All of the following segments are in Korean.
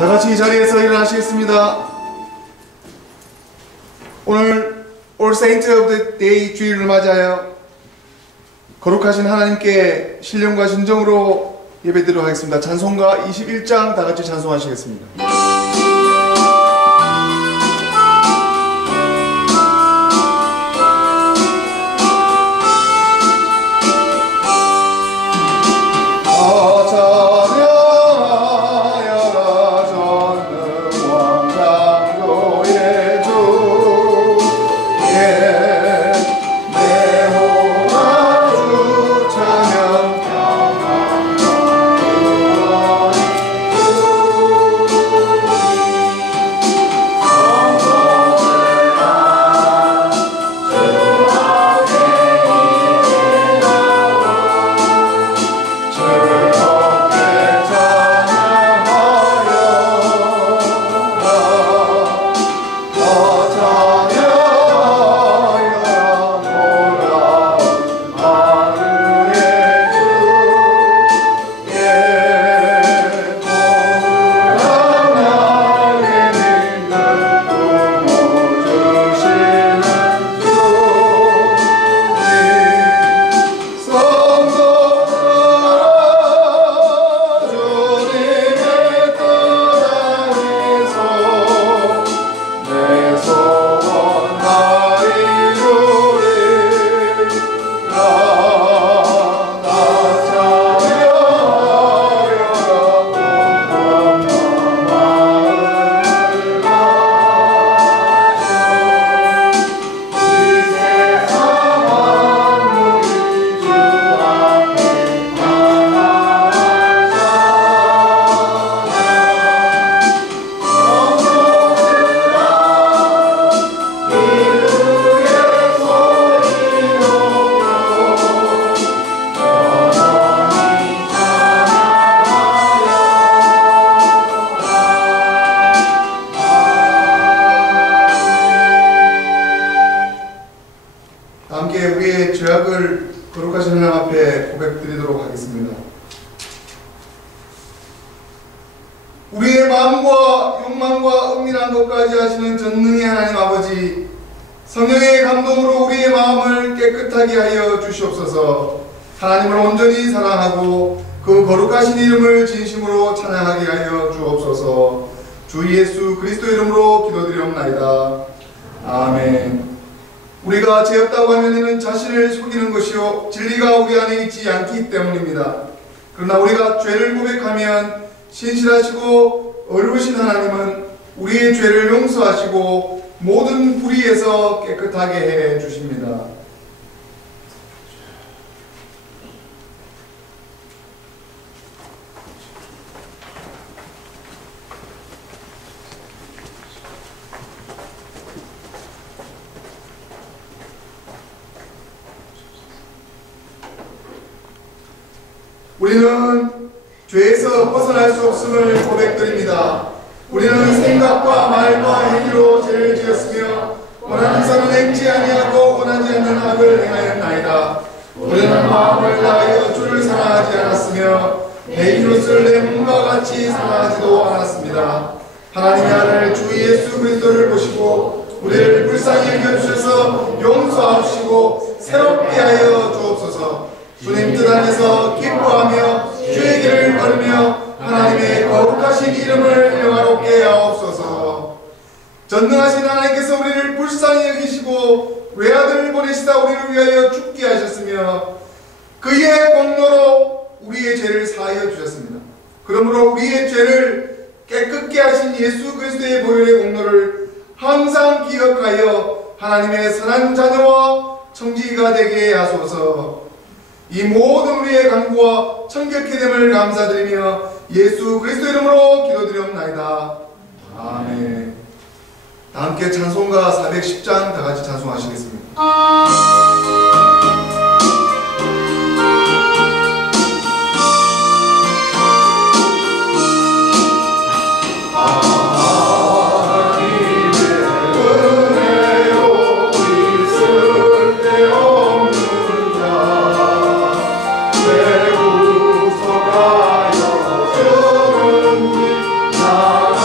다 같이 이 자리에서 일어나시겠습니다. 오늘 올 세인트 오브 더 데이 주일을 맞이하여 거룩하신 하나님께 신령과 진정으로 예배드리도록 하겠습니다. 찬송가 21장 다 같이 찬송하시겠습니다. 함께 우리의 죄악을 거룩하신 하나님 앞에 고백드리도록 하겠습니다. 우리의 마음과 욕망과 은밀한 것까지 하시는 전능의 하나님 아버지, 성령의 감동으로 우리의 마음을 깨끗하게 하여 주시옵소서. 하나님을 온전히 사랑하고 그 거룩하신 이름을 진심으로 찬양하게 하여 주옵소서. 주 예수 그리스도 이름으로 기도드리옵나이다. 아멘. 우리가 죄 없다고 하면 이는 자신을 속이는 것이요 진리가 우리 안에 있지 않기 때문입니다. 그러나 우리가 죄를 고백하면 신실하시고 의로우신 하나님은 우리의 죄를 용서하시고 모든 불의에서 깨끗하게 해 주십니다. 우리는 죄에서 벗어날 수 없음을 고백드립니다. 우리는 생각과 말과 행위로 죄를 지었으며 원하는 선은 행치 아니하고 원하지 않는 악을 행하였나이다. 우리는 마음을 다하여 주를 사랑하지 않았으며 내 이웃을 내 몸과 같이 사랑하지도 않았습니다. 하나님의 아들 주 예수 그리스도를 보시고 우리를 불쌍히 여겨주셔서 용서하시고 새롭게 하여 주옵소서. 주님 뜻 안에서 기뻐하며 주의 길을 걸으며 하나님의 거룩하신 이름을 영화롭게 하옵소서. 전능하신 하나님께서 우리를 불쌍히 여기시고 외아들을 보내시다 우리를 위하여 죽게 하셨으며 그의 공로로 우리의 죄를 사하여 주셨습니다. 그러므로 우리의 죄를 깨끗게 하신 예수 그리스도의 보혈의 공로를 항상 기억하여 하나님의 선한 자녀와 청지기가 되게 하소서. 이 모든 우리의 간구와 청결케 됨을 감사드리며 예수 그리스도 이름으로 기도드리옵나이다. 아멘. 다 함께 찬송가 410장 다 같이 찬송하시겠습니다. 내 구속하여 주는 나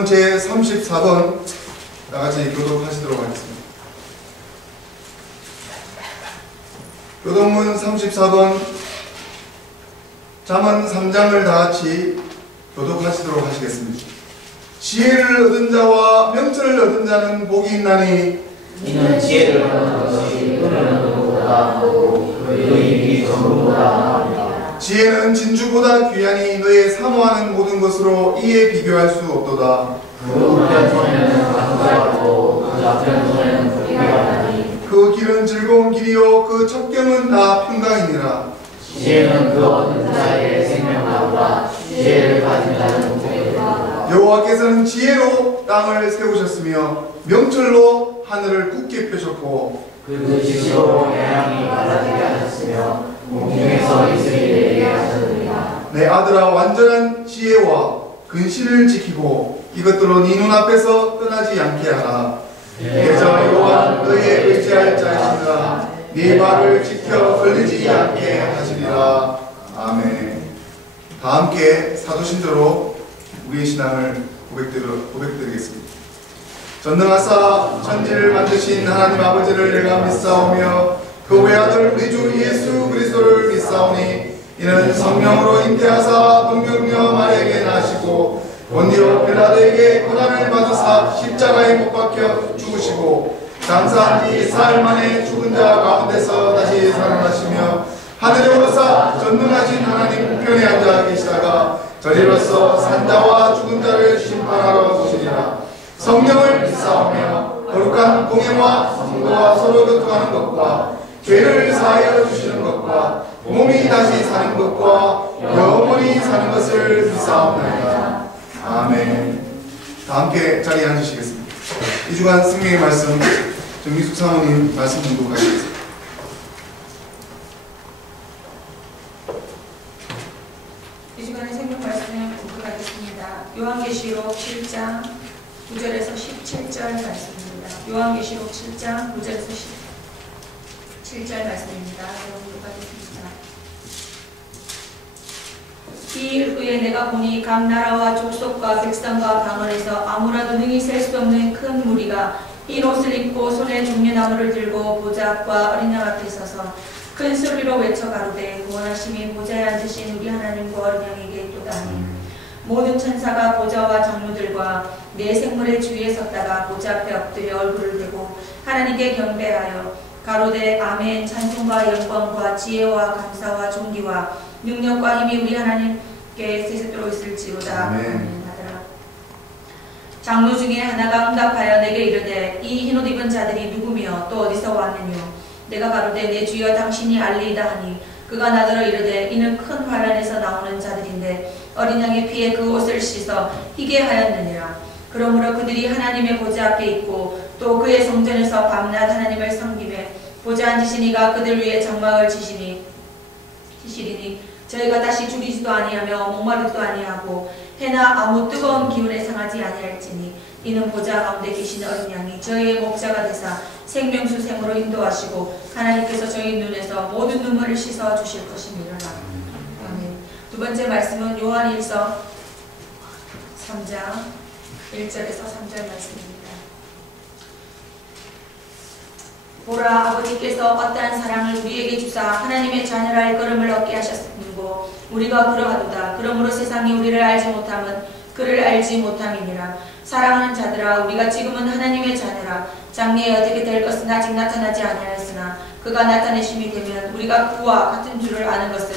교동문 제34번 다같이 교독하시도록 하겠습니다. 교동문 34번 잠언 3장을 다같이 교독하시도록 하시겠습니다. 지혜를 얻은 자와 명철을 얻은 자는 복이 있나니 이는 지혜를 얻는 것이 은을 얻는 것보다 그 유익이 전부보다 나으리라. 지혜는 진주보다 귀하니 너의 사모하는 모든 것으로 이에 비교할 수 없도다. 그 우편 손에는 강도가 있고 그 좌편 손에는 부귀가 있나니 그 길은 즐거운 길이요 그 첩경은 다 평강이니라. 지혜는 그 얻는 자의 생명나무라. 지혜를 가진 자는 복이 있도다. 여호와께서는 지혜로 땅을 세우셨으며 명철로 하늘을 굳게 펴셨고 그 지식으로 태양이 갈라지게 하셨으며 공중에서 이슬이 내리게 하셨느니라. 내 아들아 완전한 지혜와 근신을 지키고 이것들로 네 눈앞에서 떠나지 않게 하라. 대저 여호와는 너의 의지할 자이시니라. 네 발을 지켜 걸리지 않게 하시리라. 아멘. 다 함께 사도신조로 우리의 신앙을 고백드리겠습니다. 전능하사 천지를 만드신 하나님 아버지를 내가 믿사오며 그 외아들 우리 주 예수 그리스도를 믿사오니 이는 성령으로 잉태하사 동정녀 마리아에게 나시고 본디오 빌라도에게 고난을 받으사 십자가에 못 박혀 죽으시고 장사한 지 사흘 만에 죽은 자 가운데서 다시 살아나시며 하늘에 오르사 전능하신 하나님 우편에 앉아 계시다가 저리로서 산자와 죽은 자를 심판하러 오시리라. 성령을 믿사오며 거룩한 공예와 성도와 서로 교통하는 것과 죄를 사하여 주시는 것과 몸이 다시 사는 것과 영원히 사는 것을 믿사옵나이다. 아멘. 다 함께 자리에 앉으시겠습니다. 이 주간 승리의 말씀 정미숙 사모님 말씀 공독하시겠습니다. 이 주간의 생명 말씀을 공독하겠습니다. 요한계시록 7장 9절에서 17절 말씀입니다. 요한계시록 7장 9절에서 17절 말씀입니다. 공독하겠습니다. 이 일 후에 내가 보니 각 나라와 족속과 백성과 방언에서 아무라도 능히 셀 수 없는 큰 무리가 흰 옷을 입고 손에 종려나무를 들고 보좌 앞과 어린 양 앞에 서서 큰 소리로 외쳐 가로되 구원하심이 보좌에 앉으신 우리 하나님과 어린 양에게 있도다니 모든 천사가 보좌와 장로들과 네 생물의 주위에 섰다가 보좌 앞에 엎드려 얼굴을 대고 하나님께 경배하여 가로되 아멘. 찬송과 영광과 지혜와 감사와 존귀와 능력과 힘이 우리 하나님께 세세도록 있을지로다. 아멘. 하더라. 장로 중에 하나가 응답하여 내게 이르되 이 흰옷 입은 자들이 누구며 또 어디서 왔느뇨. 내가 가로되 내 주여 당신이 알리이다 하니 그가 나더러 이르되 이는 큰 환란에서 나오는 자들인데 어린 양의 피에 그 옷을 씻어 희게 하였느니라. 그러므로 그들이 하나님의 보좌 앞에 있고 또 그의 성전에서 밤낮 하나님을 섬기매 보좌 앉으신 이가 그들 위에 장막을 지시리니 저희가 다시 줄이지도 아니하며 목마르지도 아니하고 해나 아무 뜨거운 기운에 상하지 아니할지니 이는 보좌 가운데 계신 어린 양이 저희의 목자가 되사 생명수 샘으로 인도하시고 하나님께서 저희 눈에서 모든 눈물을 씻어 주실 것이니라. 아멘. 두 번째 말씀은 요한일서 3장 1절에서 3절 말씀입니다. 보라, 아버지께서 어떠한 사랑을 우리에게 주사 하나님의 자녀라 할 걸음을 얻게 하셨으므로 우리가 그러하도다. 그러므로 세상이 우리를 알지 못함은 그를 알지 못함이니라. 사랑하는 자들아, 우리가 지금은 하나님의 자녀라. 장래에 어떻게 될 것은 아직 나타나지 아니하였으나 그가 나타내심이 되면 우리가 그와 같은 줄을 아는 것은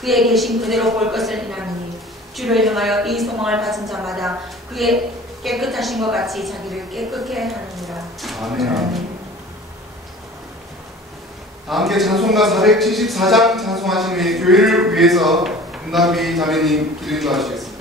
그의 계신 그대로 볼 것을 인하니 주를 향하여 이 소망을 가진 자마다 그의 깨끗하신 것 같이 자기를 깨끗게 하느니라. 아멘. 다 함께 찬송가 474장 찬송하시는 교회를 위해서 은나비 자매님 기도 인도하시겠습니다.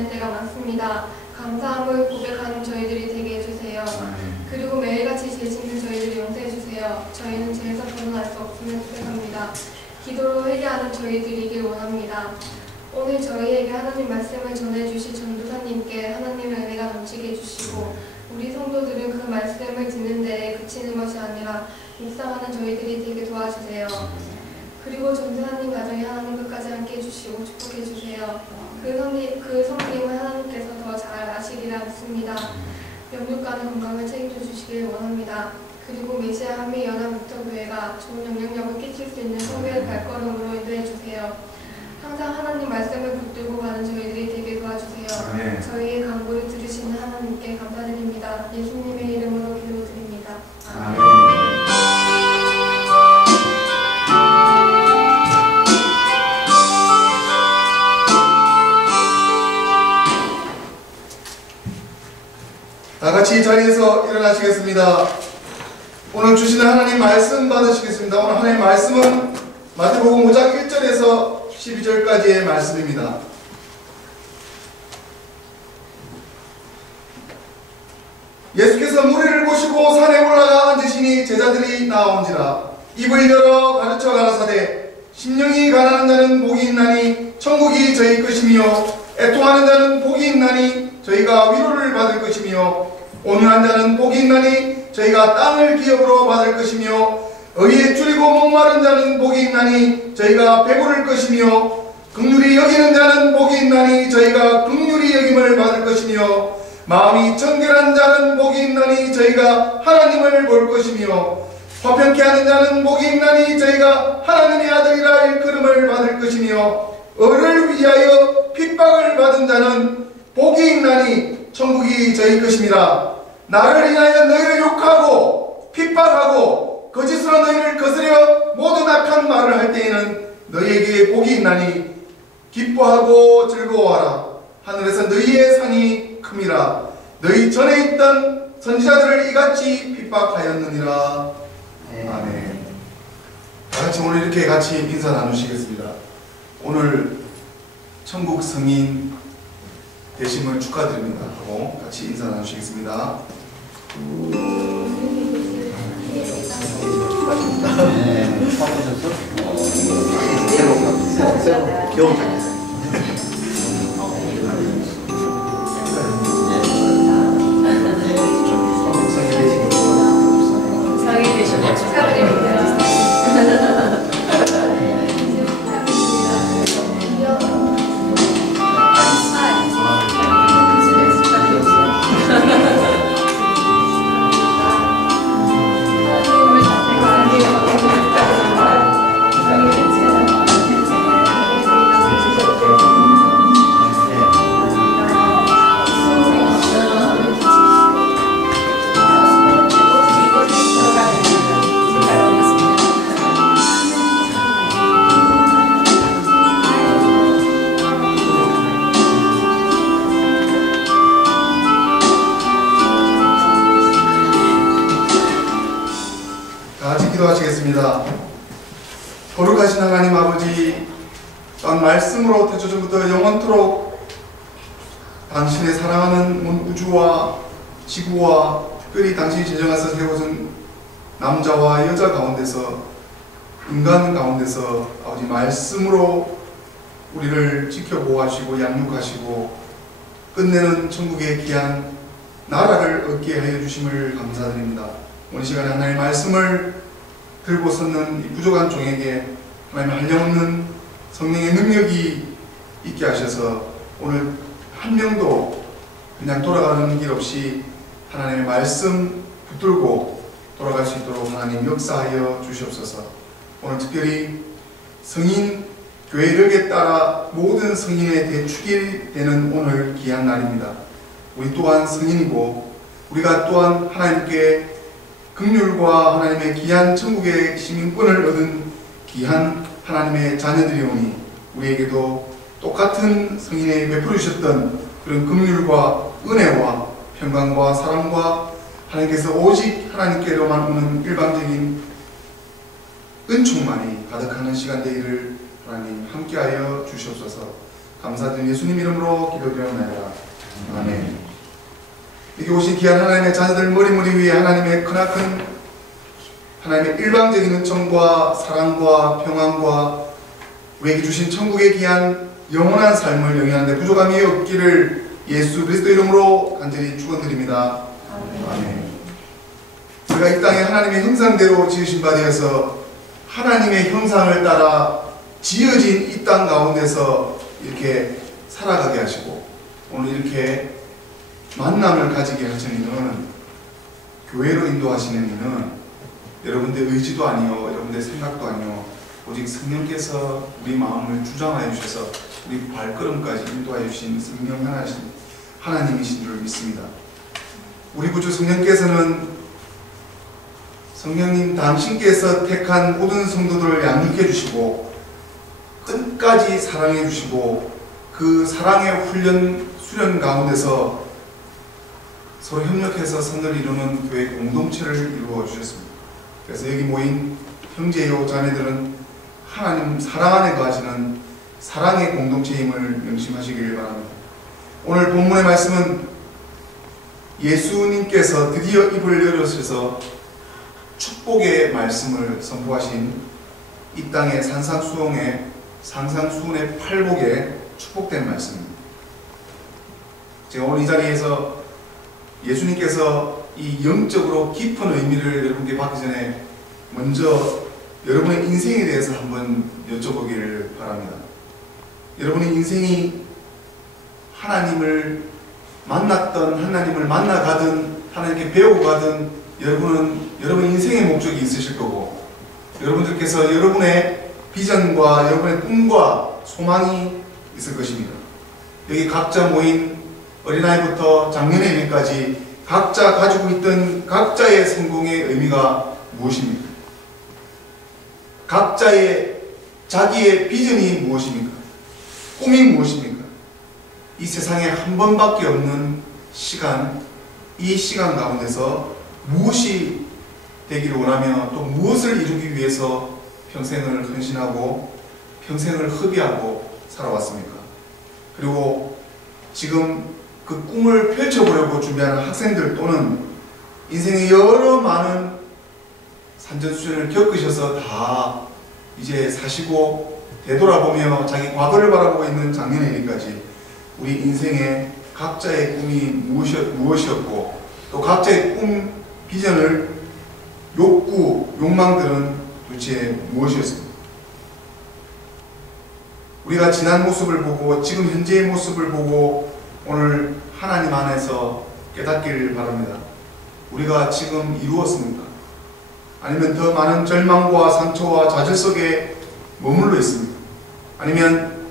지낼 때가 많습니다. 감사함을 고백하는 저희들이 되게 해주세요. 그리고 매일같이 죄 짓는 저희들을 용서해주세요. 저희는 죄에서 벗어날 수 없음을 고백합니다. 기도로 회개하는 저희들이길 원합니다. 오늘 저희에게 하나님 말씀을 전해주실 전도사님께 하나님의 은혜가 넘치게 해주시고 우리 성도들은 그 말씀을 듣는 데에 그치는 것이 아니라 묵상하는 저희들이 되게 도와주세요. 그리고 전도사님 가정에 하나님 끝까지 함께 해주시고 축복해주세요. 그 성님은 하나님께서 더 잘 아시리라 믿습니다. 영육간의 건강을 책임져 주시길 원합니다. 그리고 메시아 한미연합목터교회가 좋은 영향력을 끼칠 수 있는 성교의 발걸음으로 인도해 주세요. 항상 하나님 말씀을 붙들고 가는 저희들이 되게 도와주세요. 아멘. 저희의 간구를 들으시는 하나님께 감사드립니다. 예수님의 이름으로 기도드립니다. 아멘. 다 같이 이 자리에서 일어나시겠습니다. 오늘 주시는 하나님 말씀 받으시겠습니다. 오늘 하나님 말씀은 마태복음 5장 1절에서 12절까지의 말씀입니다. 예수께서 무리를 보시고 산에 올라가 앉으시니 제자들이 나온지라 입을 열어 가르쳐 가라사대 심령이 가난한 자는 복이 있나니 천국이 저희 것이며 애통하는 자는 복이 있나니 저희가 위로를 받을 것이며 온유한 자는 복이 있나니 저희가 땅을 기업으로 받을 것이며 의에 줄이고 목마른 자는 복이 있나니 저희가 배부를 것이며 긍휼히 여기는 자는 복이 있나니 저희가 긍휼히 여김을 받을 것이며 마음이 청결한 자는 복이 있나니 저희가 하나님을 볼 것이며 화평케 하는 자는 복이 있나니 저희가 하나님의 아들이라 일컬음을 받을 것이며 을을 위하여 핍박을 받은 자는 복이 있나니 천국이 저희 것입니다. 나를 인하여 너희를 욕하고 핍박하고 거짓으로 너희를 거스려 모든 악한 말을 할 때에는 너희에게 복이 있나니 기뻐하고 즐거워하라. 하늘에서 너희의 상이 큼이라. 너희 전에 있던 선지자들을 이같이 핍박하였느니라. 아멘. 다같이 오늘 이렇게 같이 인사 나누시겠습니다. 오늘 천국 성인 되심을 축하드립니다 하고 같이 인사 나누시겠습니다. 네, 바꾸셨어? 새로 겨우 장했어요. 성이 되시고 축하드립니다. 기도하시겠습니다. 거룩하신 하나님 아버지, 또한 말씀으로 태초전부터 영원토록 당신의 사랑하는 온 우주와 지구와 특별히 당신이 지정하셔서 세워준 남자와 여자 가운데서 인간 가운데서 아버지 말씀으로 우리를 지켜보호하시고 양육하시고 끝내는 천국의 귀한 나라를 얻게 하여 주심을 감사드립니다. 오늘 시간에 하나님의 말씀을 들고 섰는 이 부족한 종에게 하나님의 한량없는 성령의 능력이 있게 하셔서 오늘 한 명도 그냥 돌아가는 길 없이 하나님의 말씀 붙들고 돌아갈 수 있도록 하나님 역사하여 주시옵소서. 오늘 특별히 성인 교회력에 따라 모든 성인의 대축이 되는 오늘 귀한 날입니다. 우리 또한 성인이고 우리가 또한 하나님께 긍휼과 하나님의 귀한 천국의 시민권을 얻은 귀한 하나님의 자녀들이오니 우리에게도 똑같은 성인에 베풀어 주셨던 그런 긍휼과 은혜와 평강과 사랑과 하나님께서 오직 하나님께로만 오는 일방적인 은총만이 가득하는 시간 되기를 하나님 함께하여 주시옵소서. 감사드린 예수님 이름으로 기도드렸나이다. 아멘. 여기 오신 귀한 하나님의 자녀들 머리머리 위에 하나님의 크나큰 하나님의 일방적인 은총과 사랑과 평안과 우리에게 주신 천국의 귀한 영원한 삶을 영위하는데 부족함이 없기를 예수 그리스도 이름으로 간절히 축원드립니다. 아멘. 우리가 이 땅에 하나님의 형상대로 지으신 바 되어서 하나님의 형상을 따라 지어진 이 땅 가운데서 이렇게 살아가게 하시고 오늘 이렇게 만남을 가지게 하시는 이유는 교회로 인도하시는 이유는 여러분들 의지도 아니요 여러분들 생각도 아니요 오직 성령께서 우리 마음을 주장하여 주셔서 우리 발걸음까지 인도하여 주신 성령 하나님이신 줄 믿습니다. 우리 구주 성령께서는 성령님 당신께서 택한 모든 성도들을 양육해 주시고 끝까지 사랑해 주시고 그 사랑의 수련 가운데서 서로 협력해서 선을 이루는 교회 공동체를 이루어 주셨습니다. 그래서 여기 모인 형제요 자매들은 하나님 사랑 안에 거하시는 사랑의 공동체임을 명심하시길 바랍니다. 오늘 본문의 말씀은 예수님께서 드디어 입을 열으셔서 축복의 말씀을 선포하신 이 땅의 산상수훈의 팔복에 축복된 말씀입니다. 제가 오늘 이 자리에서 예수님께서 이 영적으로 깊은 의미를 여러분께 받기 전에 먼저 여러분의 인생에 대해서 한번 여쭤보기를 바랍니다. 여러분의 인생이 하나님을 만났던 하나님을 만나가든 하나님께 배우고 가든 여러분은 여러분의 인생의 목적이 있으실 거고 여러분들께서 여러분의 비전과 여러분의 꿈과 소망이 있을 것입니다. 여기 각자 모인 어린아이부터 장년의 일까지 각자 가지고 있던 각자의 성공의 의미가 무엇입니까? 각자의 자기의 비전이 무엇입니까? 꿈이 무엇입니까? 이 세상에 한 번밖에 없는 시간, 이 시간 가운데서 무엇이 되기를 원하며 또 무엇을 이루기 위해서 평생을 헌신하고 평생을 허비하고 살아왔습니까? 그리고 지금 그 꿈을 펼쳐보려고 준비하는 학생들 또는 인생의 여러 많은 산전수전을 겪으셔서 다 이제 사시고 되돌아보며 자기 과거를 바라보고 있는 작년의 일까지 우리 인생의 각자의 꿈이 무엇이었고 또 각자의 꿈, 비전을 욕구, 욕망들은 도대체 무엇이었습니까? 우리가 지난 모습을 보고 지금 현재의 모습을 보고 오늘 하나님 안에서 깨닫기를 바랍니다. 우리가 지금 이루었습니까? 아니면 더 많은 절망과 상처와 좌절 속에 머물러 있습니까? 아니면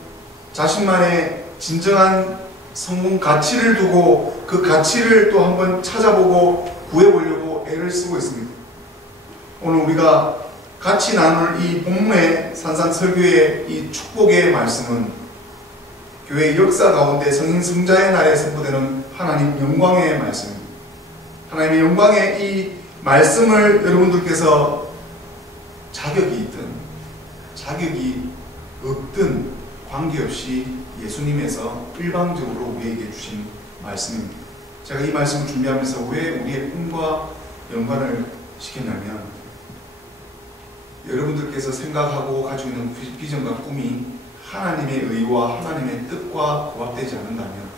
자신만의 진정한 성공 가치를 두고 그 가치를 또 한번 찾아보고 구해보려고 애를 쓰고 있습니다. 오늘 우리가 같이 나눌 이 본문의 산상설교의 이 축복의 말씀은 교회의 역사 가운데 성인 성자의 날에 선포되는 하나님 영광의 말씀입니다. 하나님의 영광의 이 말씀을 여러분들께서 자격이 있든 자격이 없든 관계없이 예수님에서 일방적으로 우리에게 주신 말씀입니다. 제가 이 말씀을 준비하면서 왜 우리의 꿈과 연관을 시켰냐면 여러분들께서 생각하고 가지고 있는 비전과 꿈이 하나님의 의와 하나님의 뜻과 부합되지 않는다면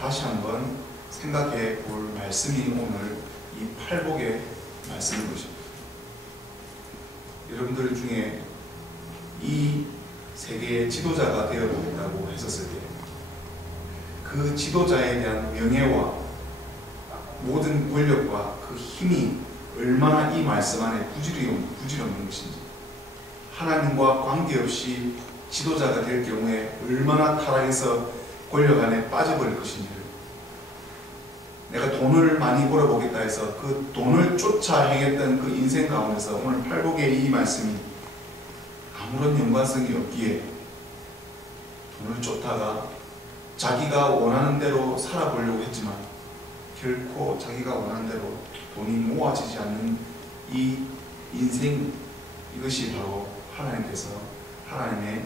다시 한번 생각해 볼 말씀이 오늘 이 팔복의 말씀인 것입니다. 여러분들 중에 이 세계의 지도자가 되어보겠다고 했었을 때 그 지도자에 대한 명예와 모든 권력과 그 힘이 얼마나 이 말씀 안에 부질없는 것인지 하나님과 관계없이 지도자가 될 경우에 얼마나 타락해서 권력 안에 빠져버릴 것인지를 내가 돈을 많이 벌어보겠다 해서 그 돈을 쫓아 행했던 그 인생 가운데서 오늘 팔복의 이 말씀이 아무런 연관성이 없기에 돈을 쫓다가 자기가 원하는 대로 살아보려고 했지만 결코 자기가 원하는 대로 돈이 모아지지 않는 이 인생, 이것이 바로 하나님께서 하나님의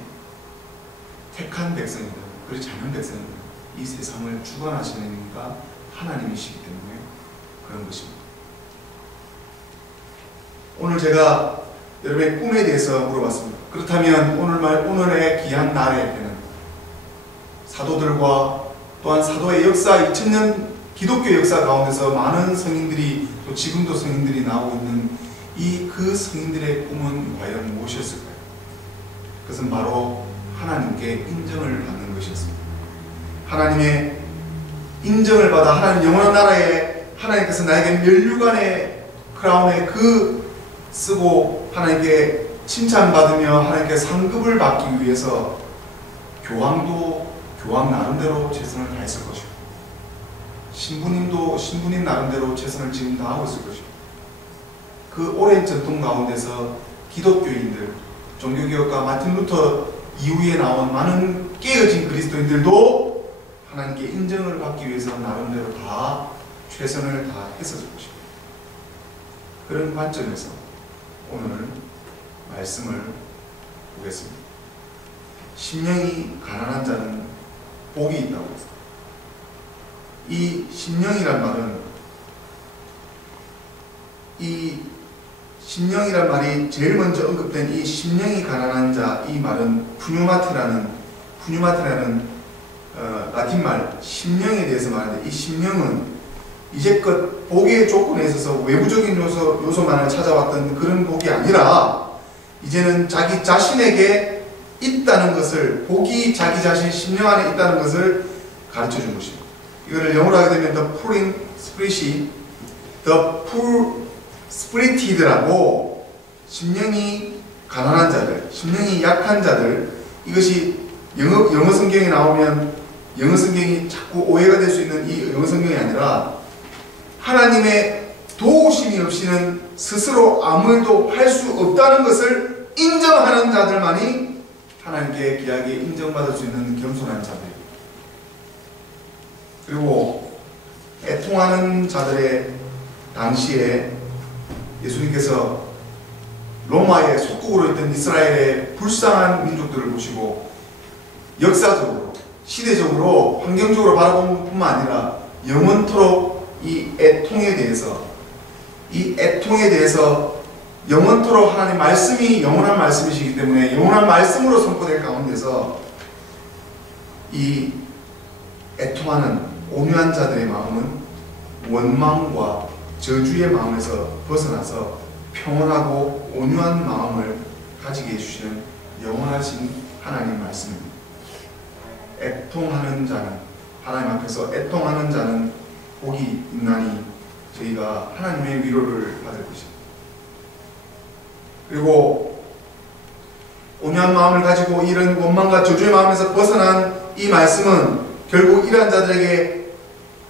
택한 백성이든 그렇지 않은 백성은 이 세상을 주관하시는 이가 하나님이시기 때문에 그런 것입니다. 오늘 제가 여러분의 꿈에 대해서 물어봤습니다. 그렇다면 오늘의 귀한 날에는 사도들과 또한 사도의 역사, 2000년 기독교 역사 가운데서 많은 성인들이, 또 지금도 성인들이 나오고 있는 그 성인들의 꿈은 과연 무엇이었을까요? 그것은 바로 하나님께 인정을 받는 것이었습니다. 하나님의 인정을 받아 하나님 영원한 나라에 하나님께서 나에게 면류관의 크라운에 쓰고 하나님께 칭찬받으며 하나님께 상급을 받기 위해서 교황도 교황 나름대로 최선을 다했을 것이고, 신부님도 신부님 나름대로 최선을 지금 다하고 있을 것이고, 그 오랜 전통 가운데서 기독교인들, 종교개혁가 마틴 루터 이후에 나온 많은 깨어진 그리스도인들도 하나님께 인정을 받기 위해서 나름대로 다 최선을 다했었을 것입니다. 그런 관점에서 오늘 말씀을 보겠습니다. 심령이 가난한 자는 복이 있다고 했습니다. 이 심령이란 말은, 이 심령이란 말이 제일 먼저 언급된 이 심령이 가난한 자, 이 말은 푸뉴마티라는 라틴 말 심령에 대해서 말하는데, 이 심령은 이제껏 복의 조건에 있어서 외부적인 요소만을 찾아왔던 그런 복이 아니라 이제는 자기 자신에게 있다는 것을, 복이 자기 자신 심령 안에 있다는 것을 가르쳐 준 것입니다. 이거를 영어로 하게 되면 The Poor in Spirit이 The Poor Spirited라고, 심령이 가난한 자들, 심령이 약한 자들, 이것이 영어 성경에 나오면 영어 성경이 자꾸 오해가 될 수 있는 이 영어 성경이 아니라 하나님의 도우심이 없이는 스스로 아무 일도 할 수 없다는 것을 인정하는 자들만이 하나님께 귀하게 인정받을 수 있는 겸손한 자들입니다. 그리고 애통하는 자들의 당시에 예수님께서 로마의 속국으로 있던 이스라엘의 불쌍한 민족들을 보시고 역사적으로, 시대적으로, 환경적으로 바라본 뿐만 아니라 영원토록 이 애통에 대해서 영원토록 하나님 말씀이 영원한 말씀이시기 때문에 영원한 말씀으로 선포될 가운데서 이 애통하는 온유한 자들의 마음은 원망과 저주의 마음에서 벗어나서 평온하고 온유한 마음을 가지게 해주시는 영원하신 하나님 말씀입니다. 애통하는 자는, 하나님 앞에서 애통하는 자는 복이 있나니 저희가 하나님의 위로를 받을 것입니다. 그리고 온유한 마음을 가지고 이런 원망과 저주의 마음에서 벗어난 이 말씀은 결국 이러한 자들에게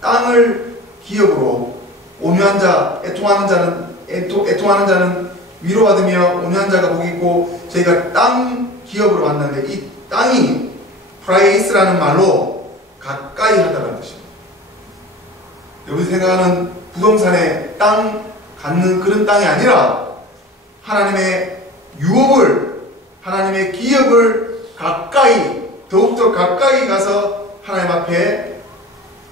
땅을 기업으로, 온유한 자, 애통하는 자는 위로받으며 온유한 자가 복이 있고, 저희가 땅 기업으로 만났는데 이 땅이 프라이스라는 말로 가까이 하다라는 뜻입니다. 여러분이 생각하는 부동산에 땅 갖는 그런 땅이 아니라 하나님의 유업을, 하나님의 기업을 가까이, 더욱더 가까이 가서 하나님 앞에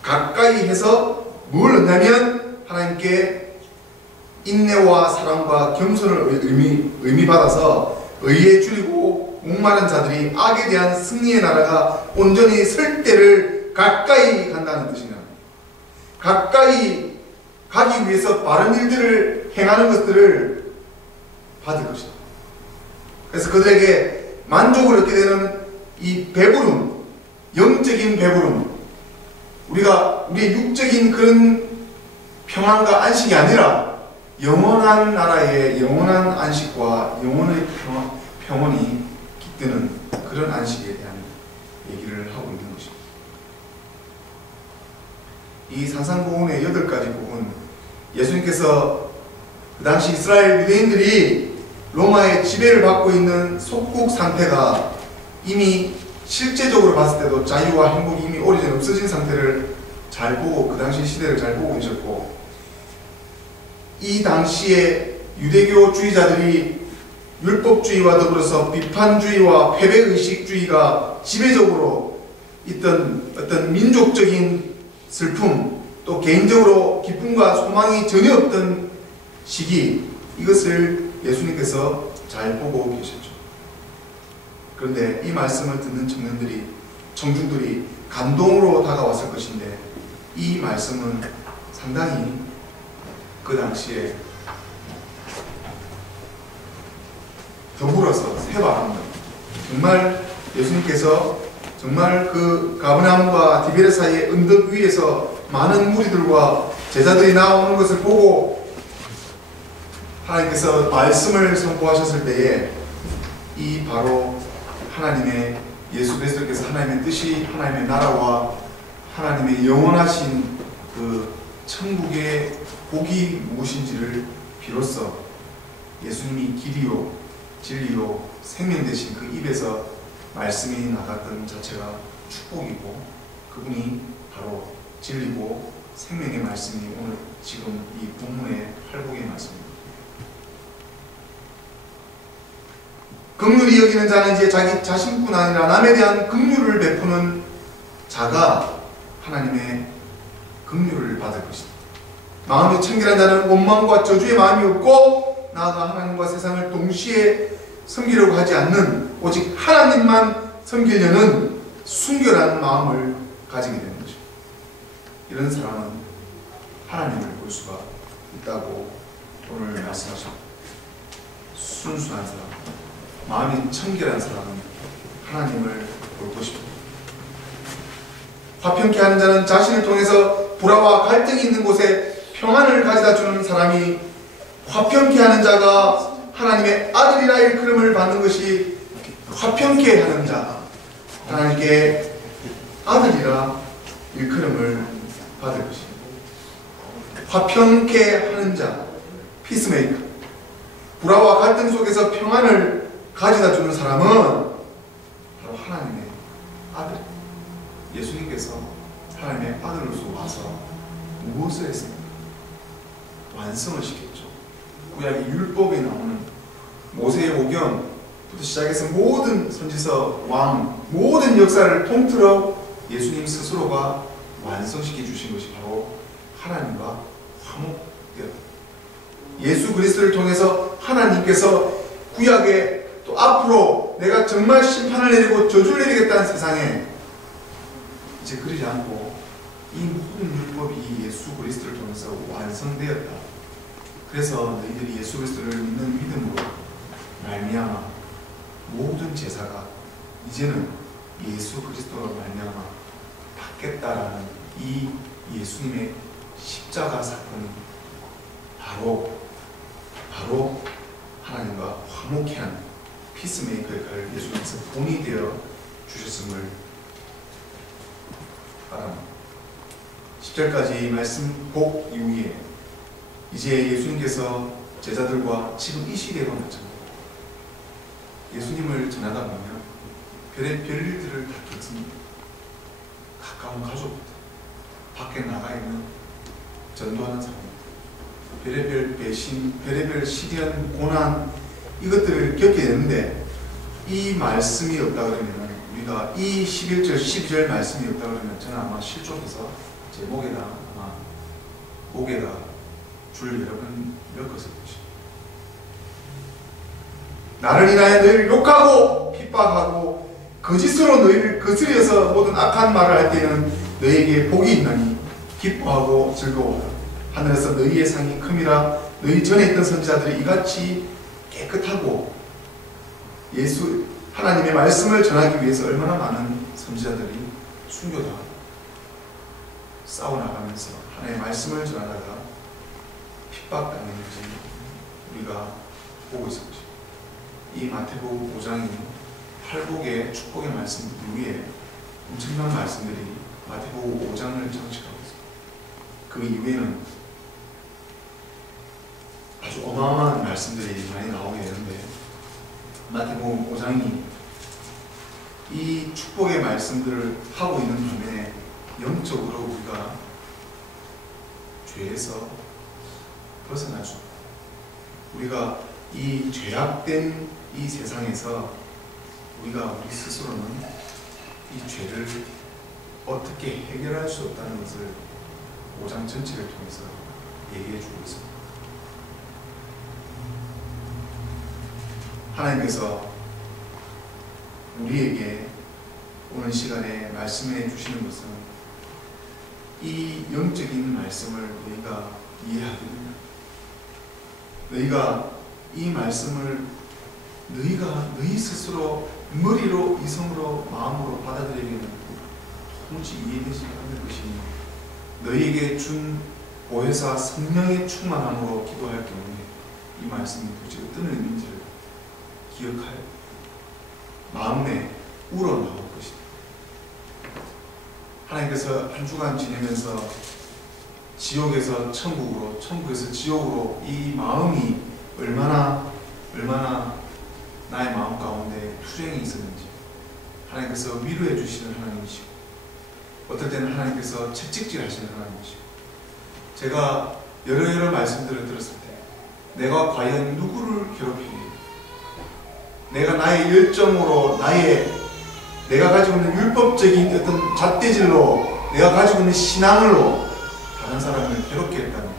가까이 해서 뭘 얻냐면 하나님께 인내와 사랑과 겸손을 의미받아서 의에 줄이고 목마른 자들이 악에 대한 승리의 나라가 온전히 설 때를 가까이 간다는 뜻이냐. 가까이 가기 위해서 바른 일들을 행하는 것들을 받을 것이다. 그래서 그들에게 만족을 얻게 되는 이 배부름, 영적인 배부름, 우리의 육적인 그런 평안과 안식이 아니라 영원한 나라의 영원한 안식과 영원의 평온이 깃드는 그런 안식에 대한 얘기를 하고 있는 것입니다. 이 산상보훈의 8가지 복은 예수님께서 그 당시 이스라엘 유대인들이 로마의 지배를 받고 있는 속국 상태가 이미 실제적으로 봤을 때도 자유와 행복이 이미 오래전에 없어진 상태를 잘 보고, 그 당시 시대를 잘 보고 계셨고, 이 당시에 유대교주의자들이 율법주의와 더불어서 비판주의와 패배의식주의가 지배적으로 있던 어떤 민족적인 슬픔, 또 개인적으로 기쁨과 소망이 전혀 없던 시기, 이것을 예수님께서 잘 보고 계셨죠. 그런데 이 말씀을 듣는 청중들이 감동으로 다가왔을 것인데, 이 말씀은 상당히 그 당시에 더불어서 세바합니다. 정말 예수님께서 정말 그 가버나움과 디베레 사이의 언덕 위에서 많은 무리들과 제자들이 나오는 것을 보고 하나님께서 말씀을 선포하셨을 때에, 이 바로 하나님의 예수 그리스도께서 하나님의 뜻이, 하나님의 나라와 하나님의 영원하신 그 천국의 복이 무엇인지를 비로소 예수님이 길이요 진리요 생명 되신 그 입에서 말씀이 나갔던 자체가 축복이고, 그분이 바로 진리고 생명의 말씀이 오늘 지금 이 본문의 팔복의 말씀입니다. 긍휼히 여기는 자는 이제 자기 자신뿐 아니라 남에 대한 긍휼을 베푸는 자가 하나님의 긍휼을 받을 것이다. 마음이 청결한 자는 원망과 저주의 마음이 없고, 나아가 하나님과 세상을 동시에 섬기려고 하지 않는, 오직 하나님만 섬기려는 순결한 마음을 가지게 되는 것입니다. 이런 사람은 하나님을 볼 수가 있다고 오늘 말씀하십니다. 순수한 사람, 마음이 청결한 사람은 하나님을 볼 것입니다. 화평케 하는 자는 자신을 통해서 불화와 갈등이 있는 곳에 평안을 가져다 주는 사람이, 화평케 하는 자가 하나님의 아들이라 일컬음을 받는 것이, 화평케 하는 자, 하나님께 아들이라 일컬음을 받을 것입니다. 화평케 하는 자, 피스메이커, 불화와 갈등 속에서 평안을 가져다 주는 사람은 바로 하나님의 아들. 예수님께서 하나님의 아들로서 와서 무엇을 했습니까? 완성을 시켰죠. 구약의 율법에 나오는 모세의 오경부터 시작해서 모든 선지서, 왕, 모든 역사를 통틀어 예수님 스스로가 완성시켜 주신 것이 바로 하나님과 화목되었다. 예수 그리스도를 통해서 하나님께서 구약에 또 앞으로 내가 정말 심판을 내리고 저주를 내리겠다는 세상에 이제 그러지 않고 이 모든 율법이 예수 그리스도를 통해서 완성되었다. 그래서 너희들이 예수 그리스도를 믿는 믿음으로 말미암아 모든 제사가 이제는 예수 그리스도로 말미암아 받겠다라는 이 예수님의 십자가 사건이 바로 하나님과 화목케 하는 피스메이커 역할을 예수님께서 본이 되어 주셨음을 바랍니다. 10절까지 말씀 복 이후에 이제 예수님께서 제자들과 지금 이 시대로 마찬가지입니다. 예수님을 전하다 보면 별일들을 다 겪습니다. 가까운 가족부터 밖에 나가 있는 전도하는 사람부터 별의별 배신, 별의별 시련, 고난, 이것들을 겪게 되는데, 이 말씀이 없다 그러면, 우리가 이 11절, 12절 말씀이 없다 그러면 저는 아마 실족해서 제 목에다 줄 여러 번 엮었을 것입니다. 나를 인하여 너희를 욕하고 핍박하고 거짓으로 너희를 거스려서 모든 악한 말을 할 때는 너희에게 복이 있나니 기뻐하고 즐거워하라. 하늘에서 너희의 상이 큼이라. 너희 전에 있던 선지자들이 이같이 깨끗하고 예수 하나님의 말씀을 전하기 위해서 얼마나 많은 선지자들이 순교당하고 싸워나가면서 하나님의 말씀을 전하다가 핍박당했는지 우리가 보고 있을 것입니다. 이 마태복음 5장이 팔복의 축복의 말씀 이후에 엄청난 말씀들이 마태복음 5장을 장식하고 있습니다. 그 이후에는 아주 어마어마한 말씀들이 많이 나오게 되는데, 마태복음 5장이 이 축복의 말씀들을 하고 있는 반면에 영적으로 우리가 죄에서 벗어날 수 없다. 우리가 이 죄악된 이 세상에서 우리 스스로는 이 죄를 어떻게 해결할 수 없다는 것을 5장 전체를 통해서 얘기해 주고 있습니다. 하나님께서 우리에게 오늘 시간에 말씀해 주시는 것은 이 영적인 말씀을 너희가 이해하게 됩니다. 너희가 이 말씀을 너희 스스로 머리로, 이성으로, 마음으로 받아들이기는 도무지 이해되지 않는 것이 너희에게 준 보혜사 성령의 충만함으로 기도할 경우에 이 말씀이 도대체 어떤 의미인지를 기억하여 마음에 우러나올 것이다. 하나님께서 한 주간 지내면서 지옥에서 천국으로, 천국에서 지옥으로 이 마음이 얼마나 나의 마음 가운데 투쟁이 있었는지 하나님께서 위로해 주시는 하나님이시고 어떨 때는 하나님께서 채찍질 하시는 하나님이시고 제가 여러 말씀들을 들었을 때 내가 과연 누구를 괴롭히니 내가 나의 열정으로 내가 가지고 있는 율법적인 어떤 잣대질로 내가 가지고 있는 신앙으로 다른 사람을 괴롭게 했다면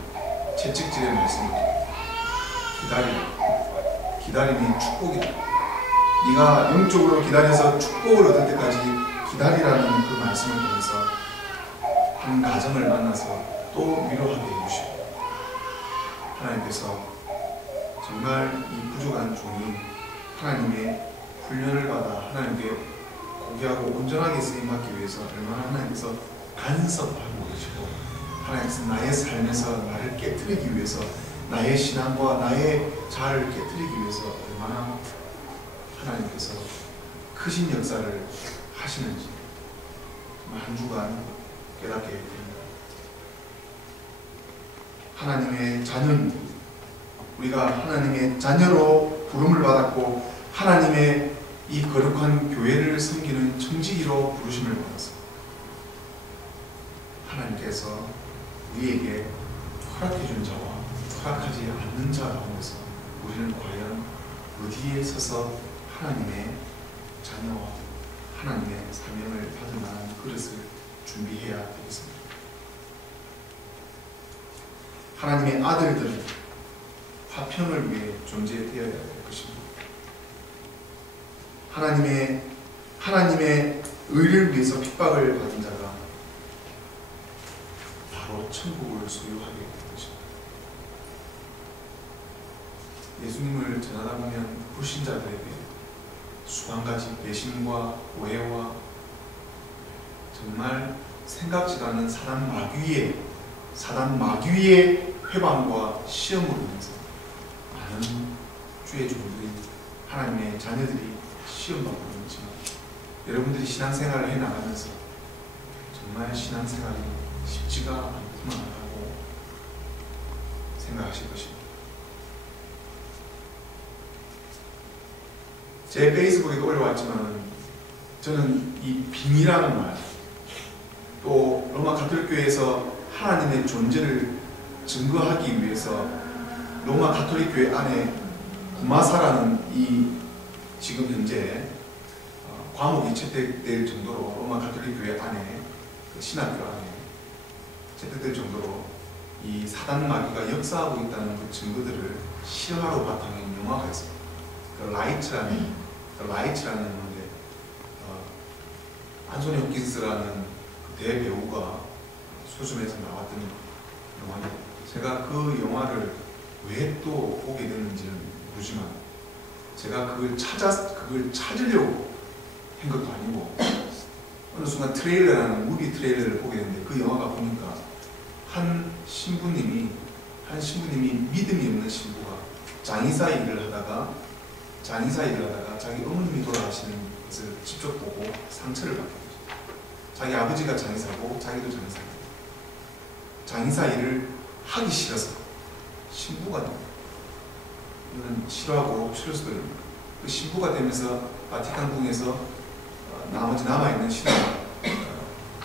채찍질의 말씀입니다. 기다림이 축복이다. 네가 영적으로 기다려서 축복을 얻을 때까지 기다리라는 그 말씀을 통해서 한 가정을 만나서 또 위로하게 해주시고 하나님께서 정말 이 부족한 종이 하나님의 훈련을 받아 하나님께 고귀하고 온전하게 쓰임받기 위해서 얼마나 하나님께서 간섭하고 계시고 하나님께서 나의 삶에서 나를 깨뜨리기 위해서 나의 신앙과 나의 자아를 깨뜨리기 위해서 얼마나 하나님께서 크신 역사를 하시는지 한 주간 깨닫게 됩니다. 하나님의 자녀입니다. 우리가 하나님의 자녀로 부름을 받았고 하나님의 이 거룩한 교회를 섬기는 청지기로 부르심을 받았습니다. 하나님께서 우리에게 허락해준 자와 허락하지 않는 자 가운데서 우리는 과연 어디에 서서 하나님의 자녀와 하나님의 사명을 받을 만한 그릇을 준비해야 되겠습니다. 하나님의 아들들은 화평을 위해 존재되어야 될 것입니다. 하나님의 의를 위해서 핍박을 받은 자가 바로 천국을 소유하게 될 것입니다. 예수님을 전하다 보면 불신자들에게 수만 가지 배신과 오해와 정말 생각지도 않은 사단 마귀의 회방과 시험으로 인해서 많은 주의 종들이 하나님의 자녀들이 시험받고 있지만 여러분들이 신앙생활을 해나가면서 정말 신앙생활이 쉽지가 않구나라고 생각하실 것입니다. 제 페이스북에도 올려왔지만 저는 이 빙이라는 말, 또 로마 가톨릭교회에서 하나님의 존재를 증거하기 위해서 로마 가톨릭교회 안에 구마사라는 이 지금 현재 과목이 채택될 정도로 로마 가톨릭교회 안에 그 신학교 안에 채택될 정도로 이 사단 마귀가 역사하고 있다는 그 증거들을 실화로 바탕인 영화가 있습니다. 그 라이츠라는 건데 안소니 홉킨스라는 그 대배우가 수줍에서 나왔던 영화인데 제가 그 영화를 왜 또 보게 됐는지는 모르지만 제가 그걸 찾으려고 한 것도 아니고 어느 순간 무비 트레일러를 보게 됐는데 그 영화가 보니까 한 신부님이 믿음이 없는 신부가 장의사 일을 하다가 자기 어머님이 돌아가시는 것을 직접 보고 상처를 받게 되죠. 자기 아버지가 장의사고 자기도 장의사고 장의사 일을 하기 싫어서 신부가 됩니다. 이건 싫어하고 추려스거든요. 그 신부가 되면서 바티칸궁에서 나머지 남아있는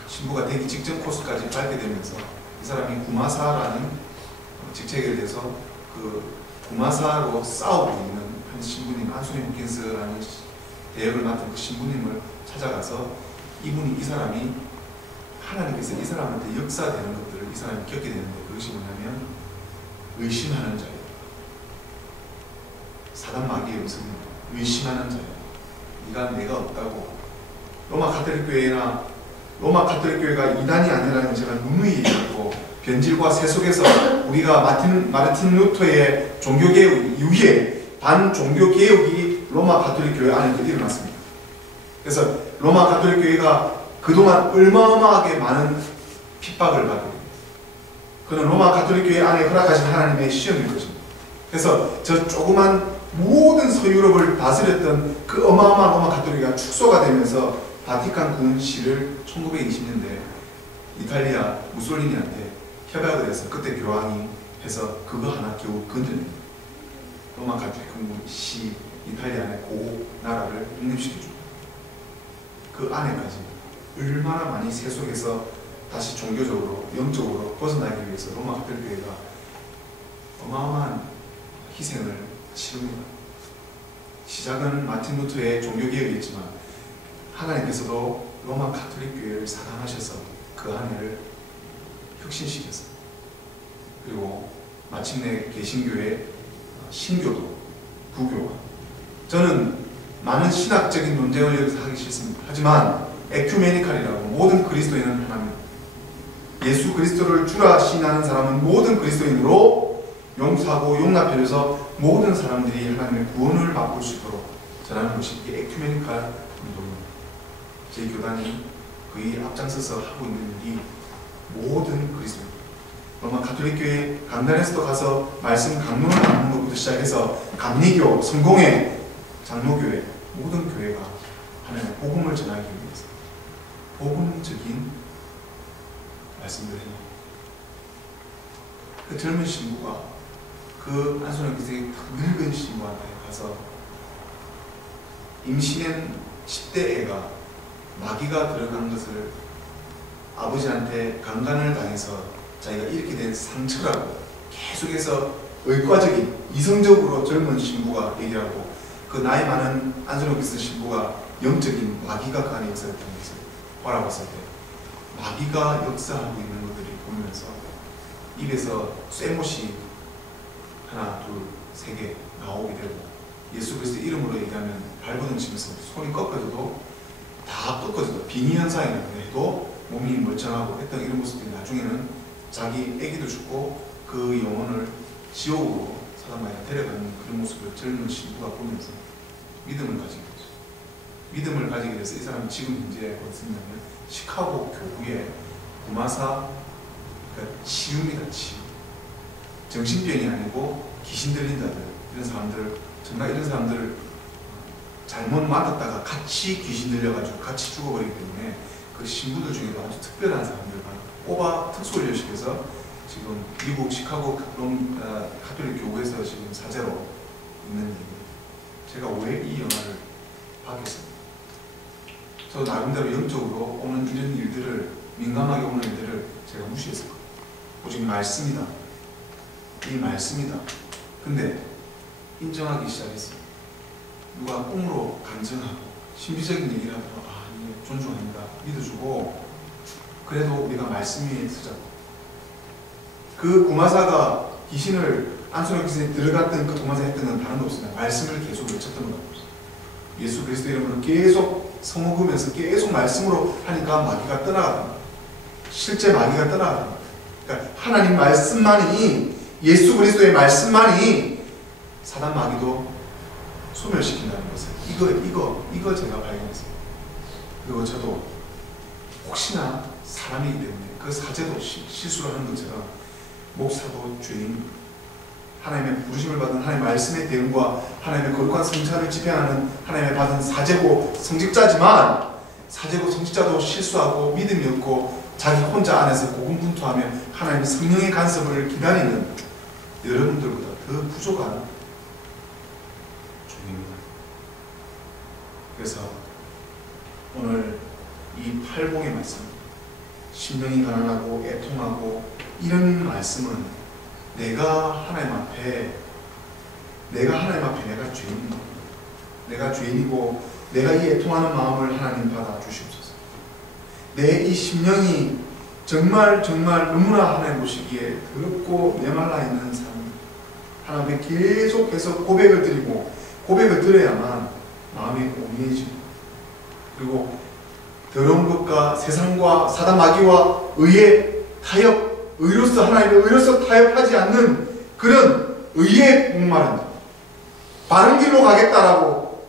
신부가 되기 직전 코스까지 밟게 되면서 이 사람이 구마사라는 직책에 대해서 그 구마사로 싸우고 있는 한 신부님, 안소니 홉킨스라는 대역을 맡은 그 신부님을 찾아가서 이 사람이 하나님께서 이 사람한테 역사되는 것들을 이 사람이 겪게 되는데, 그것이 뭐냐면 의심하는 자예요. 사단 마귀의 음성입니다. 의심하는 자예요. 네가 내가 없다고. 로마 가톨릭 교회가 이단이 아니라는 걸 제가 누누이 얘기했고, 변질과 세속에서 우리가 마르틴 루터의 종교개혁 이후에 반종교개혁이 로마 가톨릭 교회 안에서 일어났습니다. 그래서 로마 가톨릭 교회가 그동안 어마어마하게 많은 핍박을 받게 됩니다. 그는 로마 가톨릭 교회 안에 허락하신 하나님의 시험일 것입니다. 그래서 저 조그만 모든 서유럽을 다스렸던 그 어마어마한 로마 가톨릭이 축소가 되면서 바티칸 군시를 1920년대 이탈리아 무솔리니한테 협약을 해서 그때 교황이 해서 그거 하나 겨우 건드립니다. 로마 가톨릭 군시 이탈리아의 그 나라를 독립시켜줍니다. 그 안에까지 얼마나 많이 세속에서 다시 종교적으로 영적으로 벗어나기 위해서 로마 가톨릭 교회가 어마어마한 희생을 치릅니다. 시작은 마틴 루터의 종교개혁이었지만 하나님께서도 로마 가톨릭 교회를 사랑하셔서 그 안에를 혁신시켰어요. 그리고 마침내 개신교의 신교도, 부교와, 저는 많은 신학적인 논쟁을 여기서 하기 싫습니다. 하지만 에큐메니칼이라고, 모든 그리스도인은 하나입니다. 예수 그리스도를 주라 신하는 사람은 모든 그리스도인으로 용서하고 용납해서 모든 사람들이 하나님의 구원을 맛볼 수 있도록 전하는 것이 에큐메니칼 운동입니다. 저희 교단이 거의 앞장서서 하고 있는 일이 모든 그리스도인, 로마 가톨릭 교회 강단에서도 가서 말씀 강론을 하는 것부터 시작해서 감리교, 성공회, 장로교회, 모든 교회가 하나님의 복음을 전하기 위해서 복음적인 말씀들을 해요. 그 젊은 신부가 그 안소영 기생의 늙은 신부한테 가서 임신한 10대 애가 마귀가 들어간 것을 아버지한테 강간을 당해서 자기가 이렇게 된 상처라고 계속해서 의과적인 이성적으로 젊은 신부가 얘기하고, 그 나이 많은 안소영 기생 신부가 영적인 마귀가 그 안에 역사했다는 것을 바라봤을 때 마귀가 역사하고 있는 것들을 보면서 입에서 쇠못이 하나, 둘, 세 개 나오게 되고, 예수 그리스도 이름으로 얘기하면 발버둥치면서 손이 꺾어져도 다 꺾어져도 빙의 현상이라고 해도 몸이 멀쩡하고 했던 이런 모습들이 나중에는 자기 애기도 죽고 그 영혼을 지옥으로 사단마귀가 데려가는 그런 모습을 젊은 신부가 보면서 믿음을 가지게 되죠. 믿음을 가지게 돼서 이 사람이 지금 현재 어디 있냐면 시카고 교구의 구마사, 그러니까 치유입니다. 치유. 정신병이 아니고 귀신 들린 자들, 이런 사람들, 정말 이런 사람들을 잘못 맞았다가 같이 귀신 들려가지고 같이 죽어버리기 때문에 그 신부들 중에도 아주 특별한 사람들만 뽑아 특수훈련시켜서 지금 미국 시카고 가톨릭 교구에서 지금 사제로 있는 얘기예요. 제가 왜 이 영화를 하겠습니다. 저 나름대로 영적으로 오는 이런 일들을, 민감하게 오는 일들을 제가 무시했을 거예요. 오직 말씀이다. 이 말씀이다. 근데 인정하기 시작했어요. 누가 꿈으로 간증하고 신비적인 얘기를 하다가 예, 존중합니다. 믿어주고, 그래도 우리가 말씀 위에 서자고. 그 구마사가 귀신을 안소영 기생에 들어갔던 그 구마사 했던 건 다른 거 없습니다. 말씀을 계속 외쳤던 거 없어요. 예수 그리스도 이름으로 계속 성호금에서 계속 말씀으로 하니까 마귀가 떠나가다. 실제 마귀가 떠나가다. 그러니까 하나님 말씀만이, 예수 그리스도의 말씀만이 사단 마귀도 소멸시킨다는 것을 이거 제가 발견했어요. 그리고 저도 혹시나 사람이기 때문에 그 사제도 실수를 하는 것처럼 목사도 죄인, 하나님의 부르심을 받은 하나님의 말씀의 대응과 하나님의 거룩한 성찬을 집행하는 하나님의 받은 사제고 성직자지만, 사제고 성직자도 실수하고 믿음이 없고 자기 혼자 안에서 고군분투하며 하나님의 성령의 간섭을 기다리는 여러분들보다 더 부족한 종입니다. 그래서 오늘 이 팔봉의 말씀, 심령이 가난하고 애통하고 이런 말씀은 내가 하나님 앞에 내가 죄인입니다. 내가 죄인이고 내가 이 애통하는 마음을 하나님 받아 주시옵소서. 내 이 심령이 정말 너무나 하나님 보시기에 더럽고 메말라 있는 삶, 하나님께 계속해서 고백을 드리고 고백을 드려야만 마음이 온유해지고, 그리고 더러운 것과 세상과 사단 마귀와 의의 타협, 의로서 하나님의 의로서 타협하지 않는 그런 의의 목마른, 바른 길로 가겠다라고